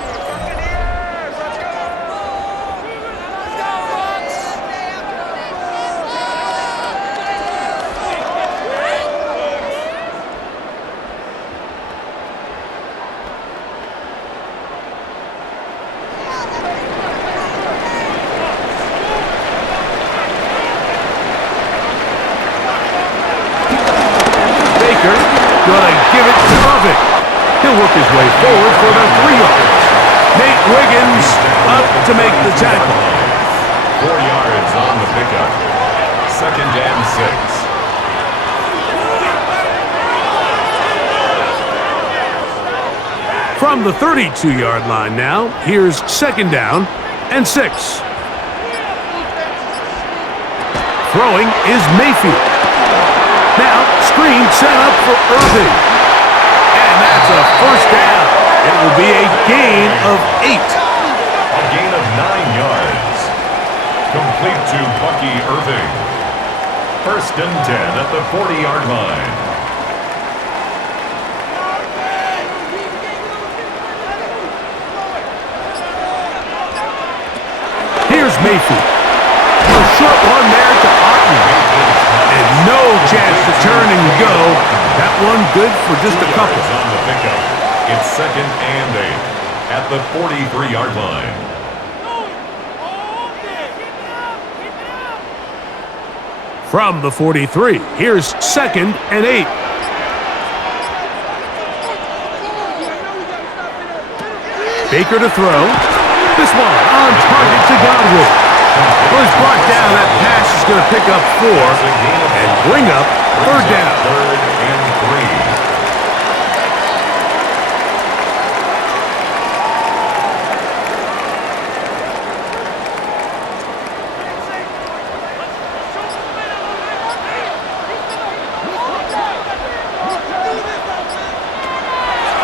Gonna give it to Irving. He'll work his way forward for the 3 yards. Nate Wiggins up to make the tackle. 4 yards on the pickup. 2nd and 6. From the 32-yard line now, here's 2nd down and 6. Throwing is Mayfield. Now, screen set up for Irving. And that's a 1st down. It will be a gain of 8. A gain of 9 yards. Complete to Bucky Irving. 1st and 10 at the 40-yard line. Here's Mayfield. A short one there to Otten. And no chance to turn and go. That one good for just a couple. On the pickup. It's 2nd and 8 at the 43-yard line. From the 43, here's 2nd and 8. Baker to throw. This one on target to Godwin. Well, he's brought down. That pass is going to pick up 4 and bring up 3rd down. 3rd and 3.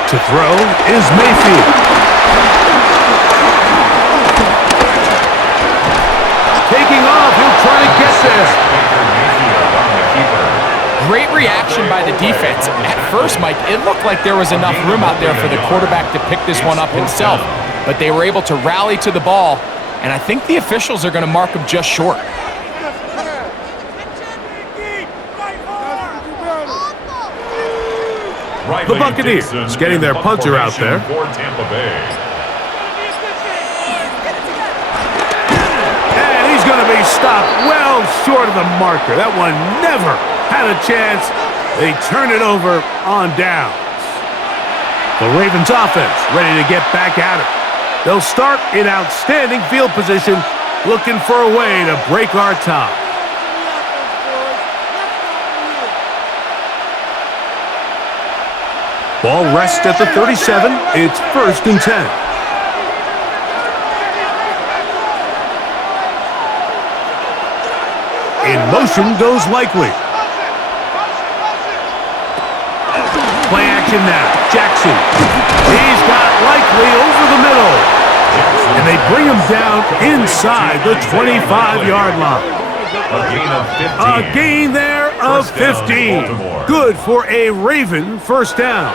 To throw is Mayfield. Taking off, he'll try to get there. Great reaction by the defense. At first, Mike, it looked like there was enough room out there for the quarterback to pick this one up himself, but they were able to rally to the ball, and I think the officials are going to mark him just short. The Buccaneers getting their punter out there. For Tampa Bay. And he's going to be stopped well short of the marker. That one never had a chance. They turn it over on downs. The Ravens offense ready to get back at it. They'll start in outstanding field position, looking for a way to break our tie. Ball rests at the 37. It's 1st and 10. In motion goes Likely. Play action now. Jackson. He's got Likely over the middle. And they bring him down inside the 25-yard line. A gain of 15. A gain there of First down, 15. Baltimore. Good for a Raven first down.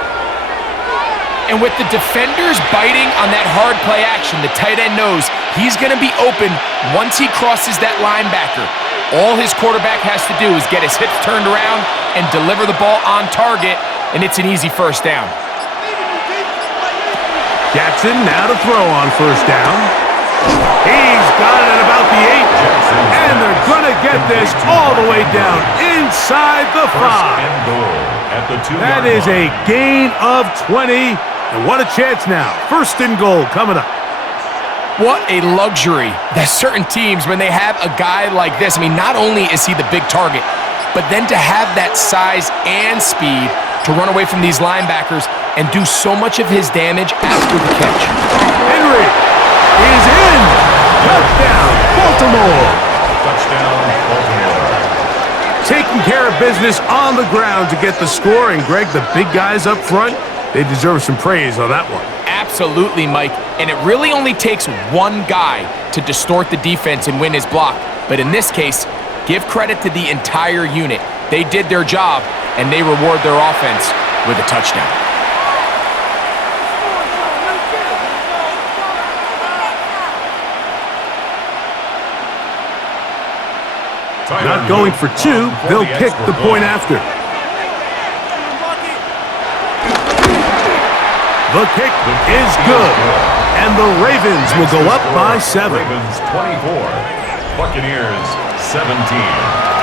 And with the defenders biting on that hard play action, the tight end knows he's going to be open once he crosses that linebacker. All his quarterback has to do is get his hips turned around and deliver the ball on target, and it's an easy first down. Jackson now to throw on first down. He's got it at about the 8. And they're going to get this all the way down inside the 5. And goal at the 2-yard That is a line. gain of 20. And what a chance now. First and goal coming up. What a luxury that certain teams, when they have a guy like this, I mean, not only is he the big target, but then to have that size and speed to run away from these linebackers and do so much of his damage after the catch. Henry is in. Touchdown, Baltimore. Touchdown, Baltimore. Taking care of business on the ground to get the score. And Greg, the big guys up front, they deserve some praise on that one. Absolutely, Mike. And it really only takes one guy to distort the defense and win his block. But in this case, give credit to the entire unit. They did their job, and they reward their offense with a touchdown. Not going for 2. They'll kick the point after. The kick is good, and the Ravens will go up by 7. Ravens 24, Buccaneers 17.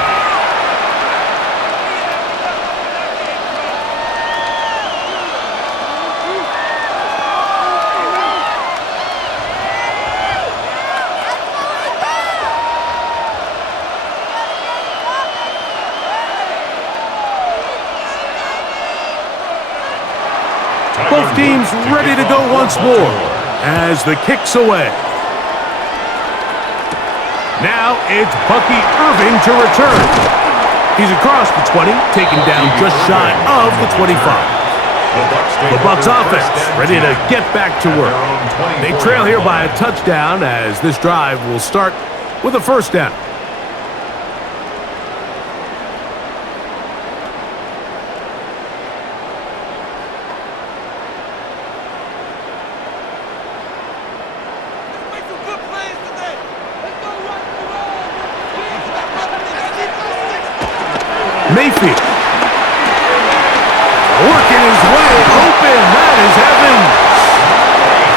Both teams ready to go once more as the kick's away. Now it's Bucky Irving to return. He's across the 20, taken down just shy of the 25. The Bucs offense ready to get back to work. They trail here by a touchdown as this drive will start with a first down. Mayfield working his way open. That is Evans.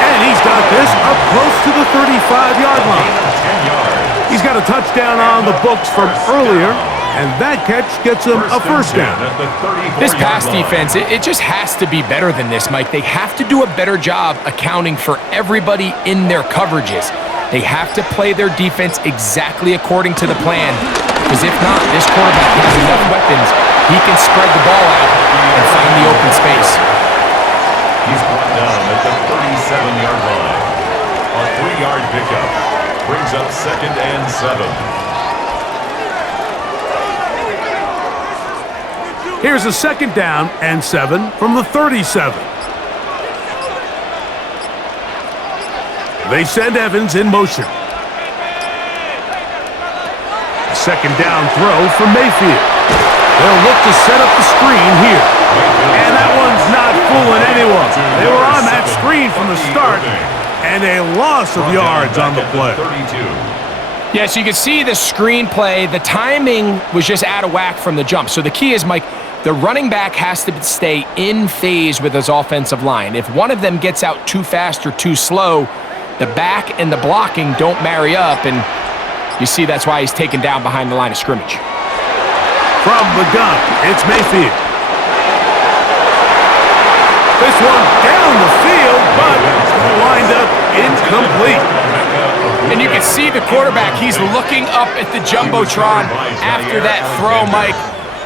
And he's got this up close to the 35-yard line. He's got a touchdown on the books from earlier, and that catch gets him a first down. This pass defense, it just has to be better than this, Mike. They have to do a better job accounting for everybody in their coverages. They have to play their defense exactly according to the plan. Because if not, this quarterback has enough weapons. He can spread the ball out and find the open space. He's brought down at the 37-yard line. A 3-yard pickup brings up 2nd and 7. Here's a 2nd down and 7 from the 37. They send Evans in motion. Second down throw for Mayfield. They'll look to set up the screen here. And that one's not fooling anyone. They were on that screen from the start, and a loss of yards on the play. Yeah, so you can see the screenplay. The timing was just out of whack from the jump. So the key is, Mike, the running back has to stay in phase with his offensive line. If one of them gets out too fast or too slow, the back and the blocking don't marry up, and you see that's why he's taken down behind the line of scrimmage. From the gun, it's Mayfield. This one down the field, but lined up incomplete. And you can see the quarterback, he's looking up at the Jumbotron after that throw, Mike.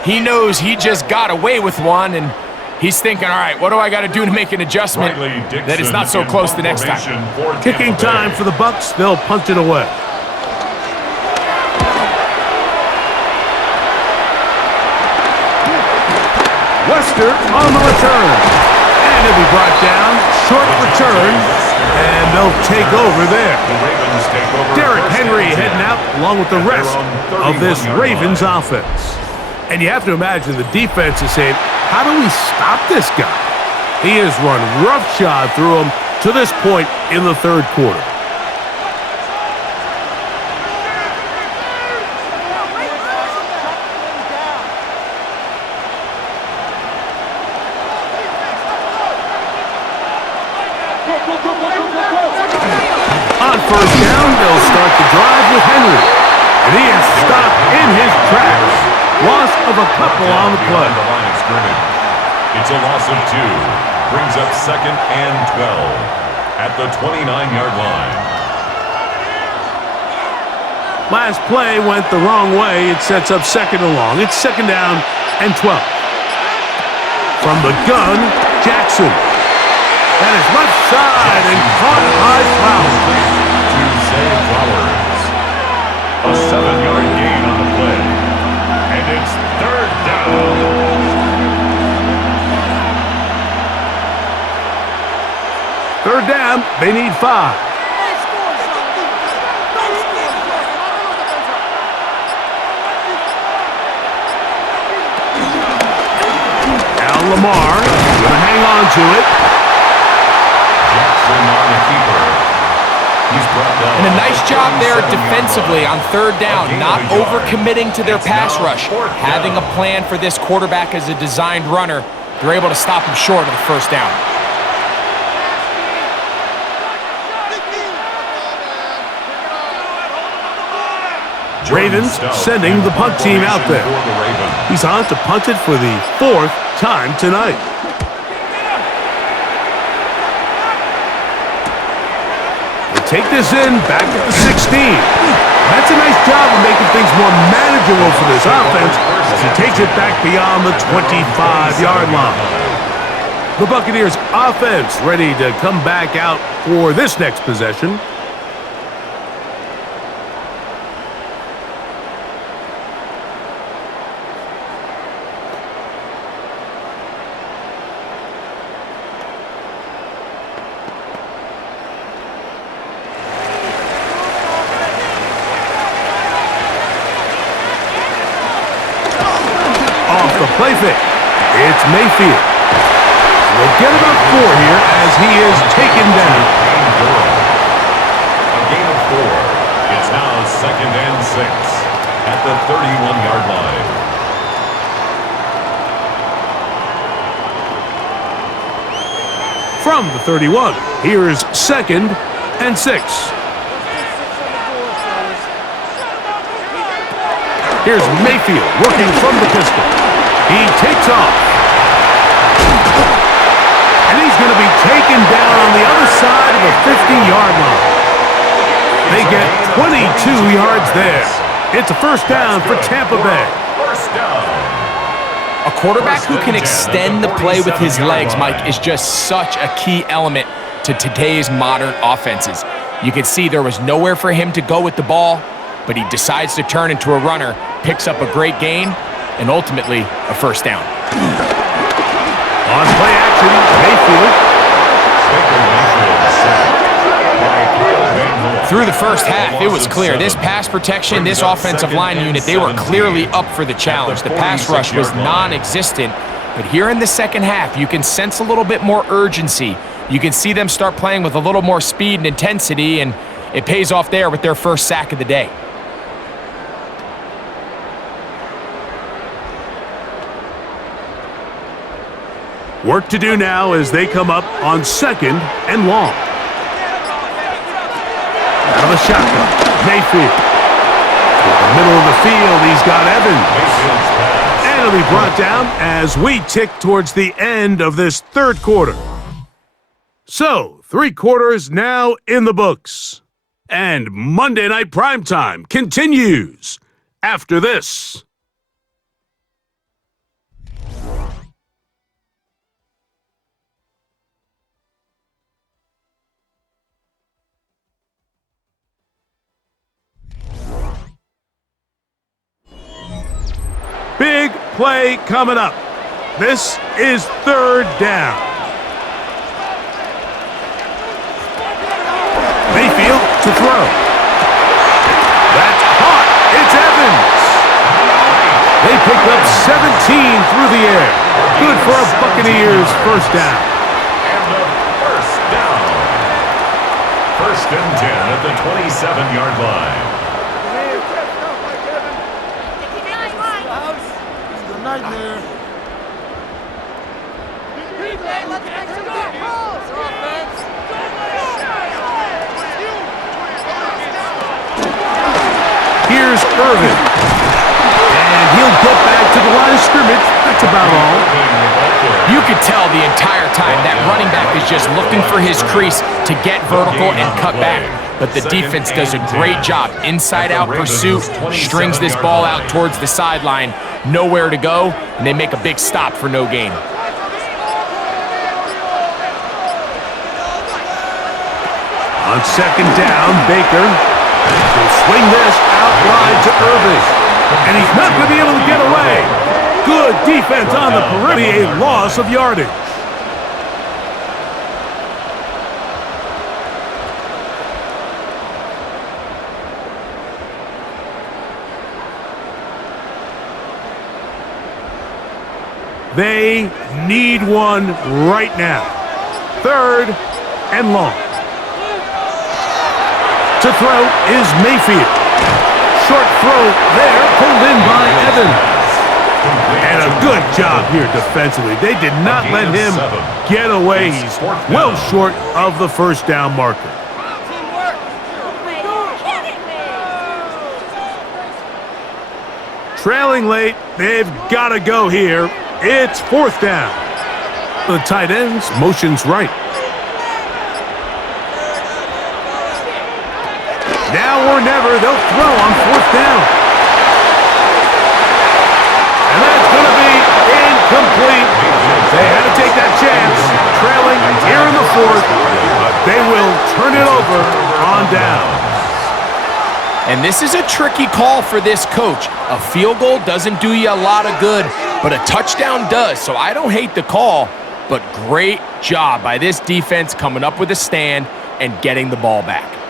He knows he just got away with one, and he's thinking, all right, what do I got to do to make an adjustment that it's not so close the next time? Kicking time for the Bucs. They'll punt it away. Wester on the return. And he'll be brought down. Short return. And they'll take over there. Derrick Henry heading out along with the rest of this Ravens offense. And you have to imagine the defense is saying, how do we stop this guy? He has run roughshod through him to this point in the third quarter. On first down, they'll start the drive with Henry. And he is stopped in his tracks. Loss of a couple on the play. The line of scrimmage. It's a loss of 2. Brings up 2nd and 12 at the 29-yard line. Last play went the wrong way. It sets up 2nd and long. It's 2nd down and 12. From the gun, Jackson. That is left side and caught by Flowers. To save Flowers. A 7-yard gain on the play. And it's 3rd down. Third down, they need 5. Now Lamar gonna hang on to it. Jackson on the keeper. He's brought down. And a nice job there defensively on third down, not overcommitting to their pass rush. Having a plan for this quarterback as a designed runner, they're able to stop him short of the first down. Ravens sending the punt team out there. He's on to punt it for the 4th time tonight. They take this in back at the 16. That's a nice job of making things more manageable for this offense as he takes it back beyond the 25-yard line. The Buccaneers offense ready to come back out for this next possession. Play fake. It's Mayfield. We'll get about 4 here as he is taken down. A gain of 4. It's now 2nd and 6 at the 31-yard line. From the 31, here's 2nd and 6. Here's Mayfield working from the pistol. He takes off. And he's going to be taken down on the other side of the 50-yard line. They get 22 yards there. It's a first down for Tampa Bay. First down. A quarterback who can extend the play with his legs, Mike, is just such a key element to today's modern offenses. You can see there was nowhere for him to go with the ball, but he decides to turn into a runner, picks up a great gain, and ultimately a first down. On play action, Mayfield. Through the first half, it was clear. This pass protection, this offensive line unit, they were clearly up for the challenge. The pass rush was non-existent. But here in the second half, you can sense a little bit more urgency. You can see them start playing with a little more speed and intensity, and it pays off there with their first sack of the day. Work to do now as they come up on 2nd and long. Out of the shotgun, Mayfield. In the middle of the field, he's got Evans. And it'll be brought down as we tick towards the end of this third quarter. So, 3 quarters now in the books. And Monday Night Primetime continues after this. Big play coming up. This is 3rd down. Mayfield to throw. That's caught. It's Evans. They pick up 17 through the air. Good for a Buccaneers first down. And a first down. First and 10 at the 27-yard line. Nightmare. Let's make some good calls, offense. Here's Irvin. And he'll get back to the line of scrimmage. That's about all. You could tell the entire time that running back is just looking for his crease to get vertical and cut back. But the defense does a great job. Inside-out pursuit, strings this ball out towards the sideline. Nowhere to go, and they make a big stop for no gain. On second down, Baker will swing this out wide to Irvin. And he's not going to be able to get away. Good defense on the perimeter, a loss of yardage. They need one right now. Third and long. To throw is Mayfield. Short throw there, pulled in by Evans. And a good job here defensively. They did not let him get away. He's well short of the first down marker. Trailing late, they've got to go here. It's fourth down. The tight ends motions right. Now or never, they'll throw on fourth down. And that's going to be incomplete. They had to take that chance. Trailing here in the fourth. They will turn it over on down. And this is a tricky call for this coach. A field goal doesn't do you a lot of good, but a touchdown does. So I don't hate the call, but great job by this defense coming up with a stand and getting the ball back.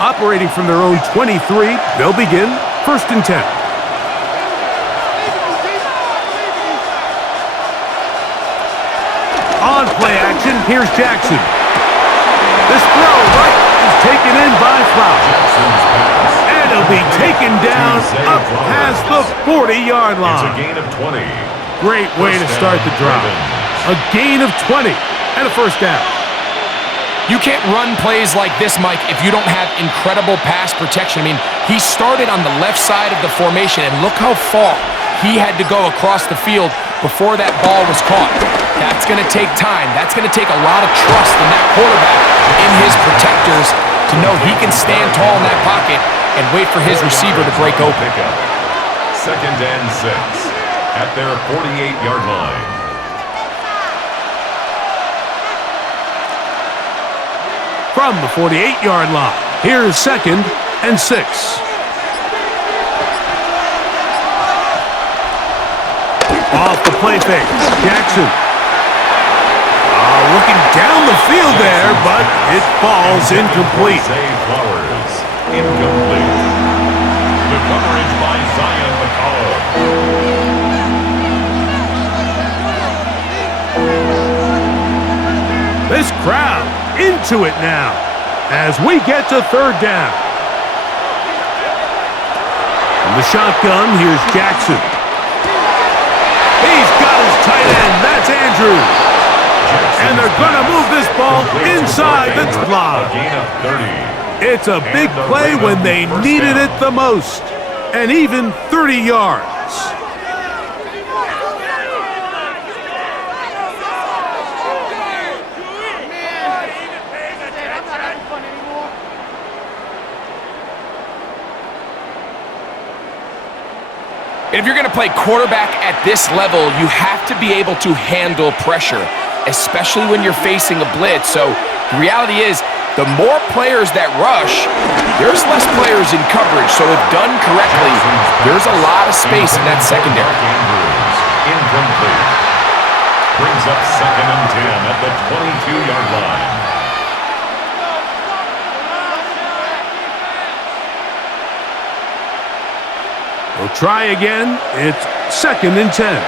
Operating from their own 23, they'll begin first and 10. On play action, here's Jackson. This throw right is taken in by Flowers. And it'll be taken down up past the 40-yard line. It's a gain of 20. Great way to start the drive. A gain of 20 and a first down. You can't run plays like this, Mike, if you don't have incredible pass protection. I mean, he started on the left side of the formation, and look how far he had to go across the field before that ball was caught. That's going to take time. That's going to take a lot of trust in that quarterback, in his protectors, to know he can stand tall in that pocket and wait for his receiver to break open. Second and 6 at their 48-yard line. From the 48-yard line, here's second and 6. Off the play fake, Jackson. Looking down the field there, but it falls incomplete. Save Flowers, incomplete. The coverage by Zion McCollum. This crowd into it now as we get to third down. From the shotgun, here's Jackson. He's got his tight end. That's Andrews. And they're going to move this ball inside the block. A gain of 30. It's a big play when they needed it the most. And even 30 yards. If you're going to play quarterback at this level, you have to be able to handle pressure, especially when you're facing a blitz. So the reality is, The more players that rush, there's less players in coverage. So if done correctly, there's a lot of space in that secondary. Incomplete. Brings up 2nd and 10 at the 22-yard line. We'll try again. It's 2nd and 10.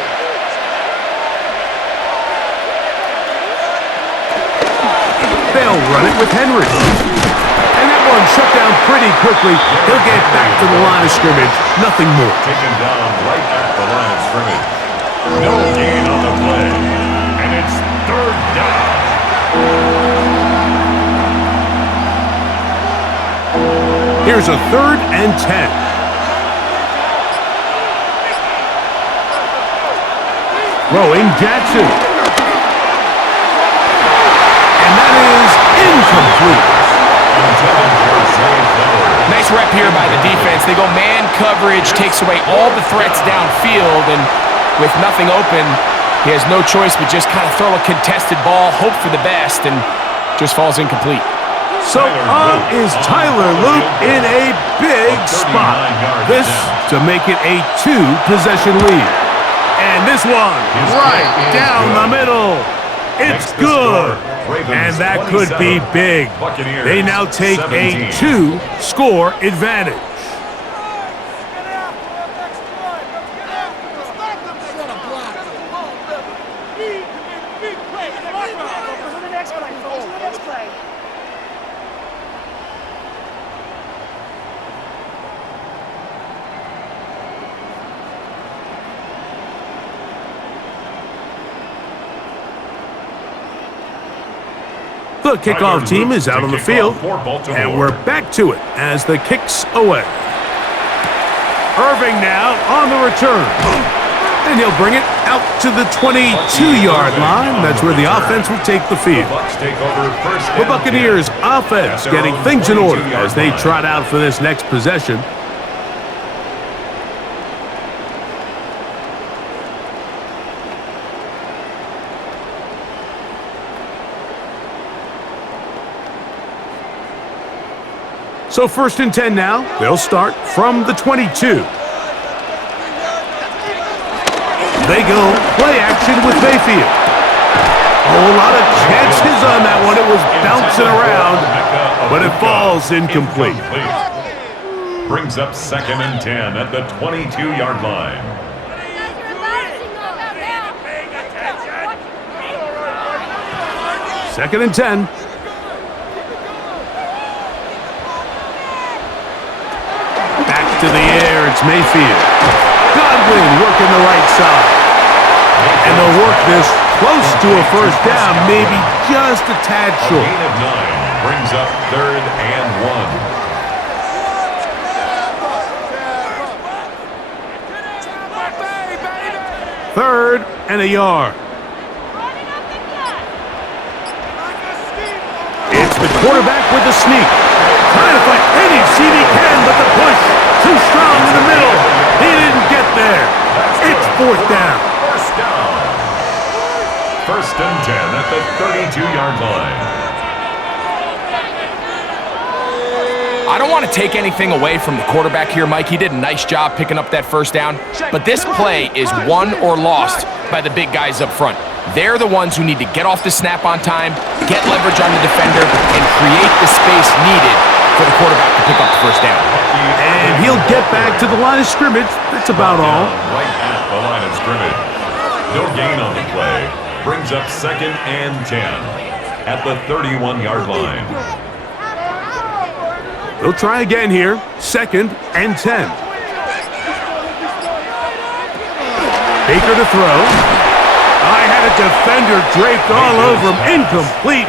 They'll run it with Henry. And that one shut down pretty quickly. He'll get back to the line of scrimmage. Nothing more. Taken down right at the line of scrimmage. No gain on the play. And it's 3rd down. Here's a 3rd and 10. Throwing Jackson. And that is incomplete. Nice rep here by the defense. They go man coverage, takes away all the threats downfield, and with nothing open, he has no choice but just kind of throw a contested ball, hope for the best, and just falls incomplete. So up is Tyler Luke in a big spot. This to make it a 2-possession lead. And this one, right down the middle. It's good. And that could be big. They now take a 2-score advantage. The kickoff team is out on the field, and we're back to it as the kick's away. Irving now on the return, and he'll bring it out to the 22-yard line. That's where the offense will take the field. The Buccaneers offense getting things in order as they trot out for this next possession. So 1st and 10 now. They'll start from the 22. They go play action with Mayfield. A whole lot of chances on that one. It was bouncing around, but it falls incomplete. Brings up 2nd and 10 at the 22-yard line. 2nd and 10. To the air, it's Mayfield. Godwin working the right side. And they'll work this close to a 1st down, maybe just a tad short. Gain of 9 brings up 3rd and 1. 3rd and a yard. It's the quarterback with the sneak. Trying to find any seam he can, but the push too strong in the middle. He didn't get there. It's 4th down. 1st and 10 at the 32-yard line. I don't want to take anything away from the quarterback here, Mike. He did a nice job picking up that 1st down. But this play is won or lost by the big guys up front. They're the ones who need to get off the snap on time, get leverage on the defender, and create the space needed for the quarterback to pick up the 1st down. And he'll get back to the line of scrimmage. That's about all. Right at the line of scrimmage. No gain on the play. Brings up 2nd and 10 at the 31-yard line. They'll try again here. 2nd and 10. Baker to throw. I had a defender draped all over him. Incomplete.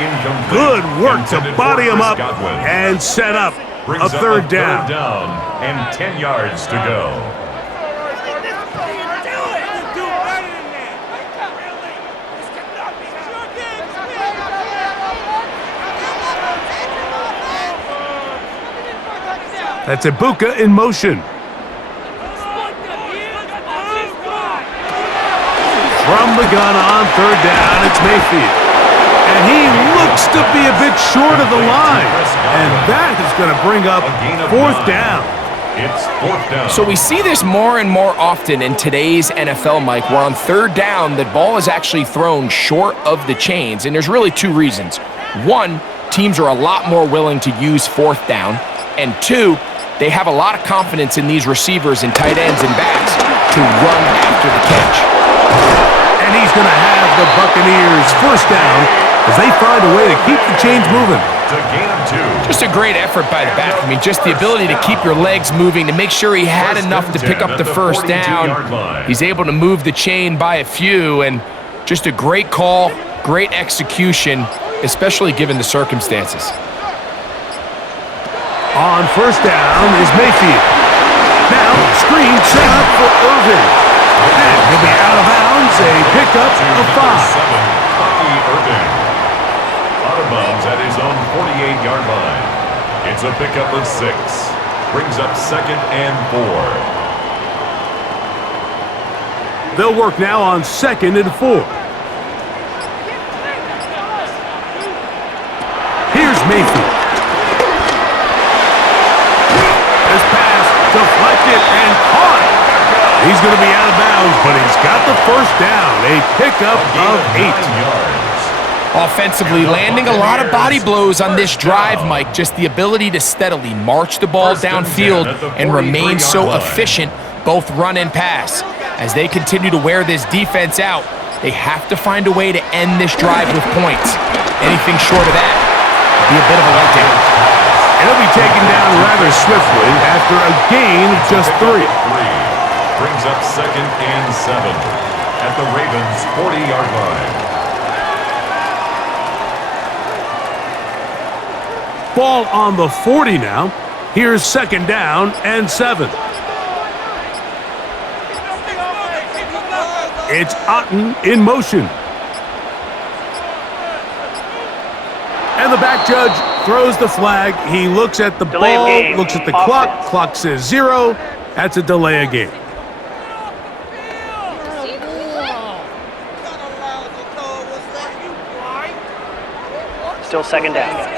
Good work to body him up and set up a 3rd down. 3rd down and 10 yards to go. That's Ibuka in motion. From the gun on 3rd down, it's Mayfield. And he looks to be a bit short of the line. And that is going to bring up fourth down. It's fourth down. So we see this more and more often in today's NFL, Mike, where on third down, the ball is actually thrown short of the chains. And there's really two reasons. One, teams are a lot more willing to use fourth down. And two, they have a lot of confidence in these receivers and tight ends and backs to run after the catch. And he's going to have the Buccaneers first down as they find a way to keep the chains moving. To gain of 2. Just a great effort by the back. I mean, just the ability to keep your legs moving, to make sure he had enough to pick up the first down. He's able to move the chain by a few, and just a great call, great execution, especially given the circumstances. On first down is Mayfield. Now, screen set up for Irvin. And he'll be out of bounds, a pickup of 5. Out of bounds at his own 48-yard line. It's a pickup of 6. Brings up 2nd and 4. They'll work now on 2nd and 4. Here's Mayfield. This pass deflected and caught. He's going to be out of bounds, but he's got the first down. A pickup of 8 yards. Offensively, landing a lot of body blows on this drive, Mike. Just the ability to steadily march the ball downfield and remain so efficient, both run and pass. As they continue to wear this defense out, they have to find a way to end this drive with points. Anything short of that would be a bit of a letdown. And he'll be taken down rather swiftly after a gain of just 3. Brings up 2nd and 7 at the Ravens' 40-yard line. Ball on the 40 now. Here's 2nd down and 7. It's Otten in motion. And the back judge throws the flag. He looks at the Delay of ball, game. looks at the Offense. clock. Clock says 0. That's a delay of game. Still 2nd down.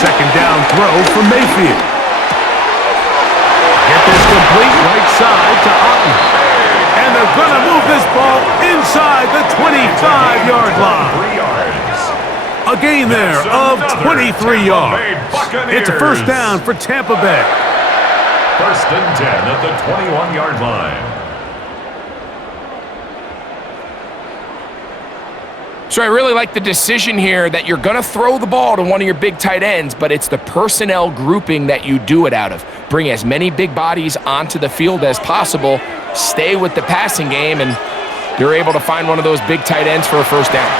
2nd down throw from Mayfield. Get this complete right side to Otten. And they're going to move this ball inside the 25-yard line. 3 yards. A gain there of 23 yards. It's a first down for Tampa Bay. 1st and 10 at the 21-yard line. So I really like the decision here that you're going to throw the ball to one of your big tight ends, but it's the personnel grouping that you do it out of. Bring as many big bodies onto the field as possible, stay with the passing game, and you're able to find one of those big tight ends for a first down.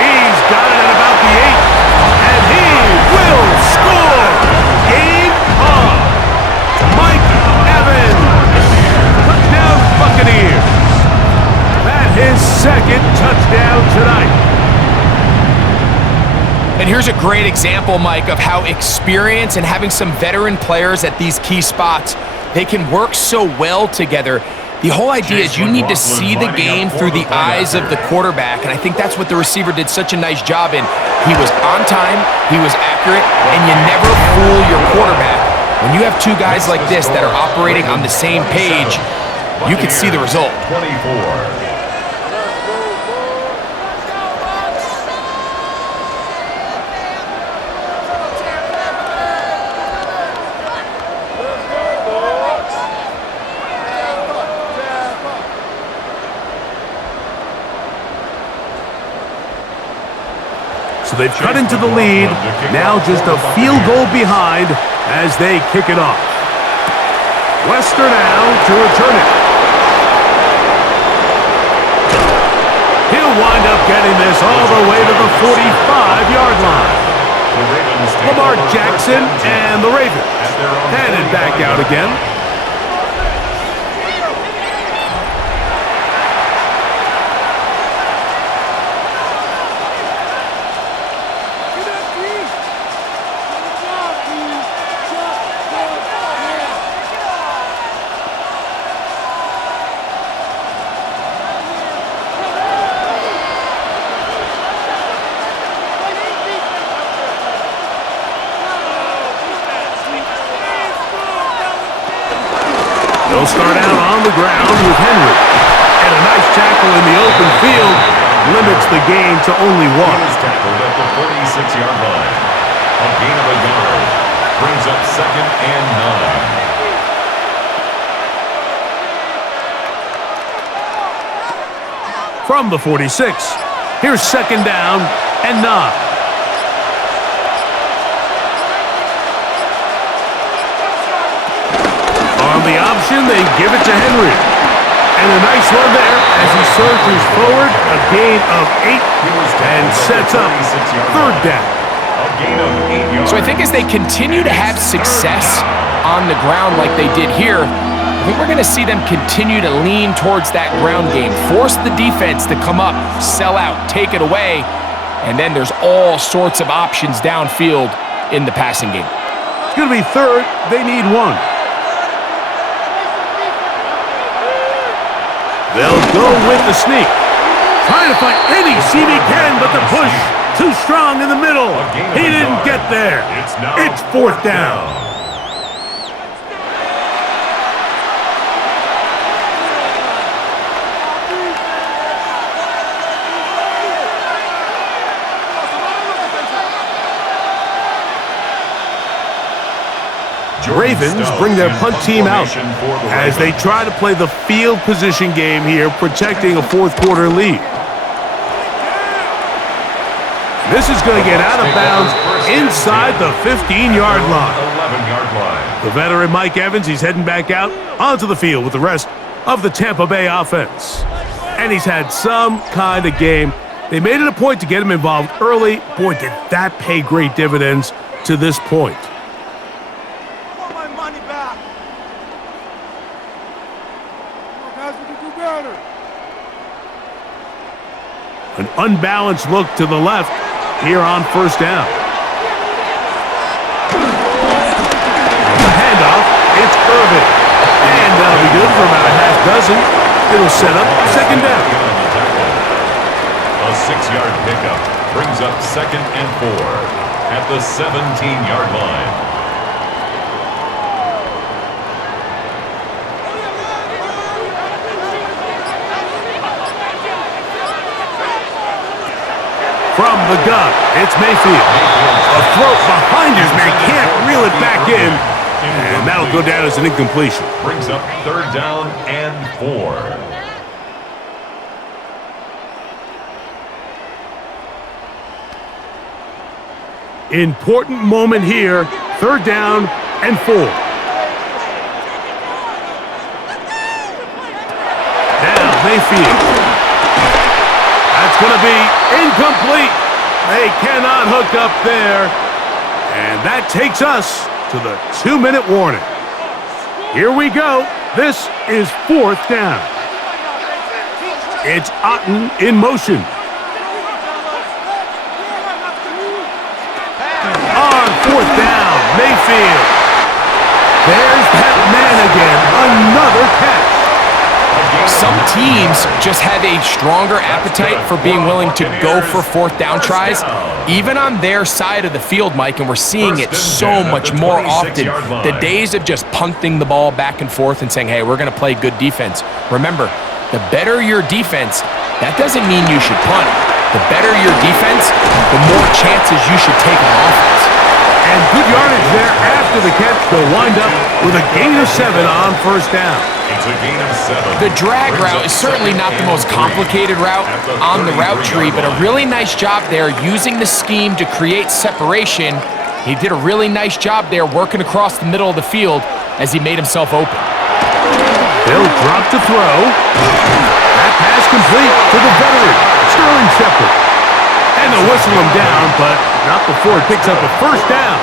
He's got it at about the 8, and he will score. Game on. Mike Evans. Touchdown Buccaneers. His 2nd touchdown tonight. And here's a great example, Mike, of how experience and having some veteran players at these key spots, they can work so well together. The whole idea is you need to see the game through the eyes of the quarterback, and I think that's what the receiver did such a nice job in. He was on time, he was accurate, and you never fool your quarterback. When you have two guys like this that are operating on the same page, you can see the result. 24. So they've cut into the lead, now just a field goal behind as they kick it off. Wester now to return it. He'll wind up getting this all the way to the 45-yard line. Lamar Jackson and the Ravens headed back out again. They'll start out on the ground with Henry. And a nice tackle in the open field limits the gain to only one. He was tackled at the 46-yard line. A gain of a yard brings up 2nd and 9. From the 46, here's 2nd down and 9. On the option, they give it to Henry. And a nice run there as he surges forward, a gain of 8, and sets up 3rd down. A gain of 8 yards. So I think as they continue to have success on the ground like they did here, I think we're going to see them continue to lean towards that ground game, force the defense to come up, sell out, take it away, and then there's all sorts of options downfield in the passing game. It's going to be 3rd. They need 1. They'll go with the sneak. Trying to find any seam he can, but the push too strong in the middle. He didn't get there. It's 4th down. Ravens bring their punt team out as they try to play the field position game here, protecting a 4th quarter lead. This is going to get out of bounds inside the 15-yard line. 11-yard line. The veteran Mike Evans, he's heading back out onto the field with the rest of the Tampa Bay offense. And he's had some kind of game. They made it a point to get him involved early. Boy, did that pay great dividends to this point. An unbalanced look to the left here on 1st down. The handoff, it's Irvin. And that'll be good for about a half dozen. It'll set up 2nd down. A 6-yard pickup brings up 2nd and 4 at the 17-yard line. From the gun, it's Mayfield. A throw behind his man, can't reel it back in. And that'll go down as an incompletion. Brings up 3rd down and 4. Important moment here, 3rd down and 4. Now Mayfield. That's going to be incomplete. They cannot hook up there. And that takes us to the 2-minute warning. Here we go. This is 4th down. It's Otten in motion. On 4th down, Mayfield. There's that man again. Another catch. Some teams just have a stronger appetite for being willing to go for 4th down tries, even on their side of the field, Mike, and we're seeing it so much more often. The days of just punting the ball back and forth and saying, hey, we're going to play good defense. Remember, the better your defense, that doesn't mean you should punt. The better your defense, the more chances you should take on offense. And good yardage there after the catch. They'll wind up with a gain of 7 on 1st down. It's a gain of 7. The drag route is certainly not the most complicated route on the route tree, but a really nice job there using the scheme to create separation. He did a really nice job there working across the middle of the field as he made himself open. They'll drop to throw. That pass complete to the veteran, Sterling Shepard. And they'll whistle him down, but not before it picks up a 1st down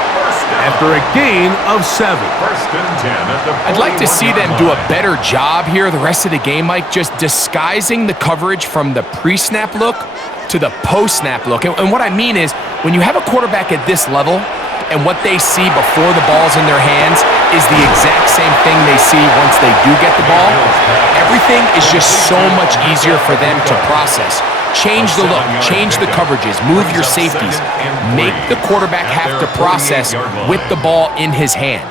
after a gain of 7. 1st and 10 at the I'd like to see them do a better job here the rest of the game, Mike, just disguising the coverage from the pre-snap look to the post-snap look. And what I mean is, when you have a quarterback at this level and what they see before the ball's in their hands is the exact same thing they see once they do get the ball, everything is just so much easier for them to process. Change the look, change the coverages, move your safeties. Make the quarterback have to process with the ball in his hand.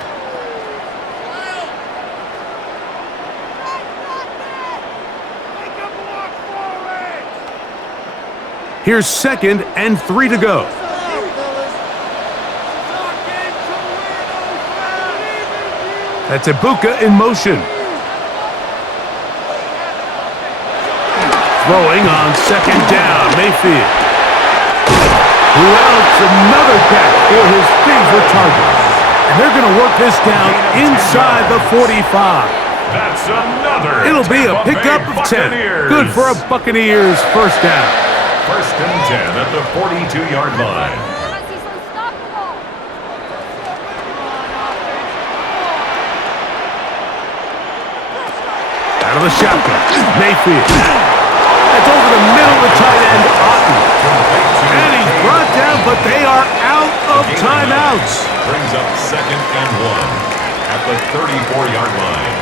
Here's 2nd and 3 to go. That's Ibuka in motion. Throwing on 2nd down, Mayfield. Who else? Another catch for his favorite target. And they're going to work this down inside the 45. That's another. It'll be a pickup of 10. Good for a Buccaneers first down. 1st and 10 at the 42-yard line. Out of the shotgun, Mayfield. That's over the middle of the tight end, Otten. And he's brought down, but they are out of timeouts. Brings up 2nd and 1 at the 34-yard line.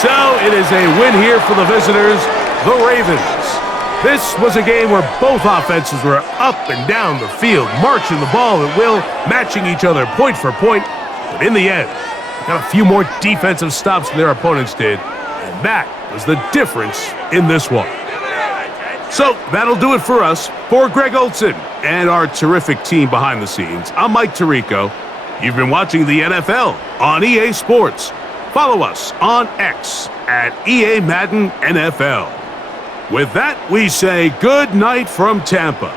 So it is a win here for the visitors, the Ravens. This was a game where both offenses were up and down the field, marching the ball at will, matching each other point for point. But in the end, they got a few more defensive stops than their opponents did, and that was the difference in this one. So that'll do it for us. For Greg Olson and our terrific team behind the scenes, I'm Mike Tirico. You've been watching the NFL on EA Sports. Follow us on X at EA Madden NFL. With that, we say good night from Tampa.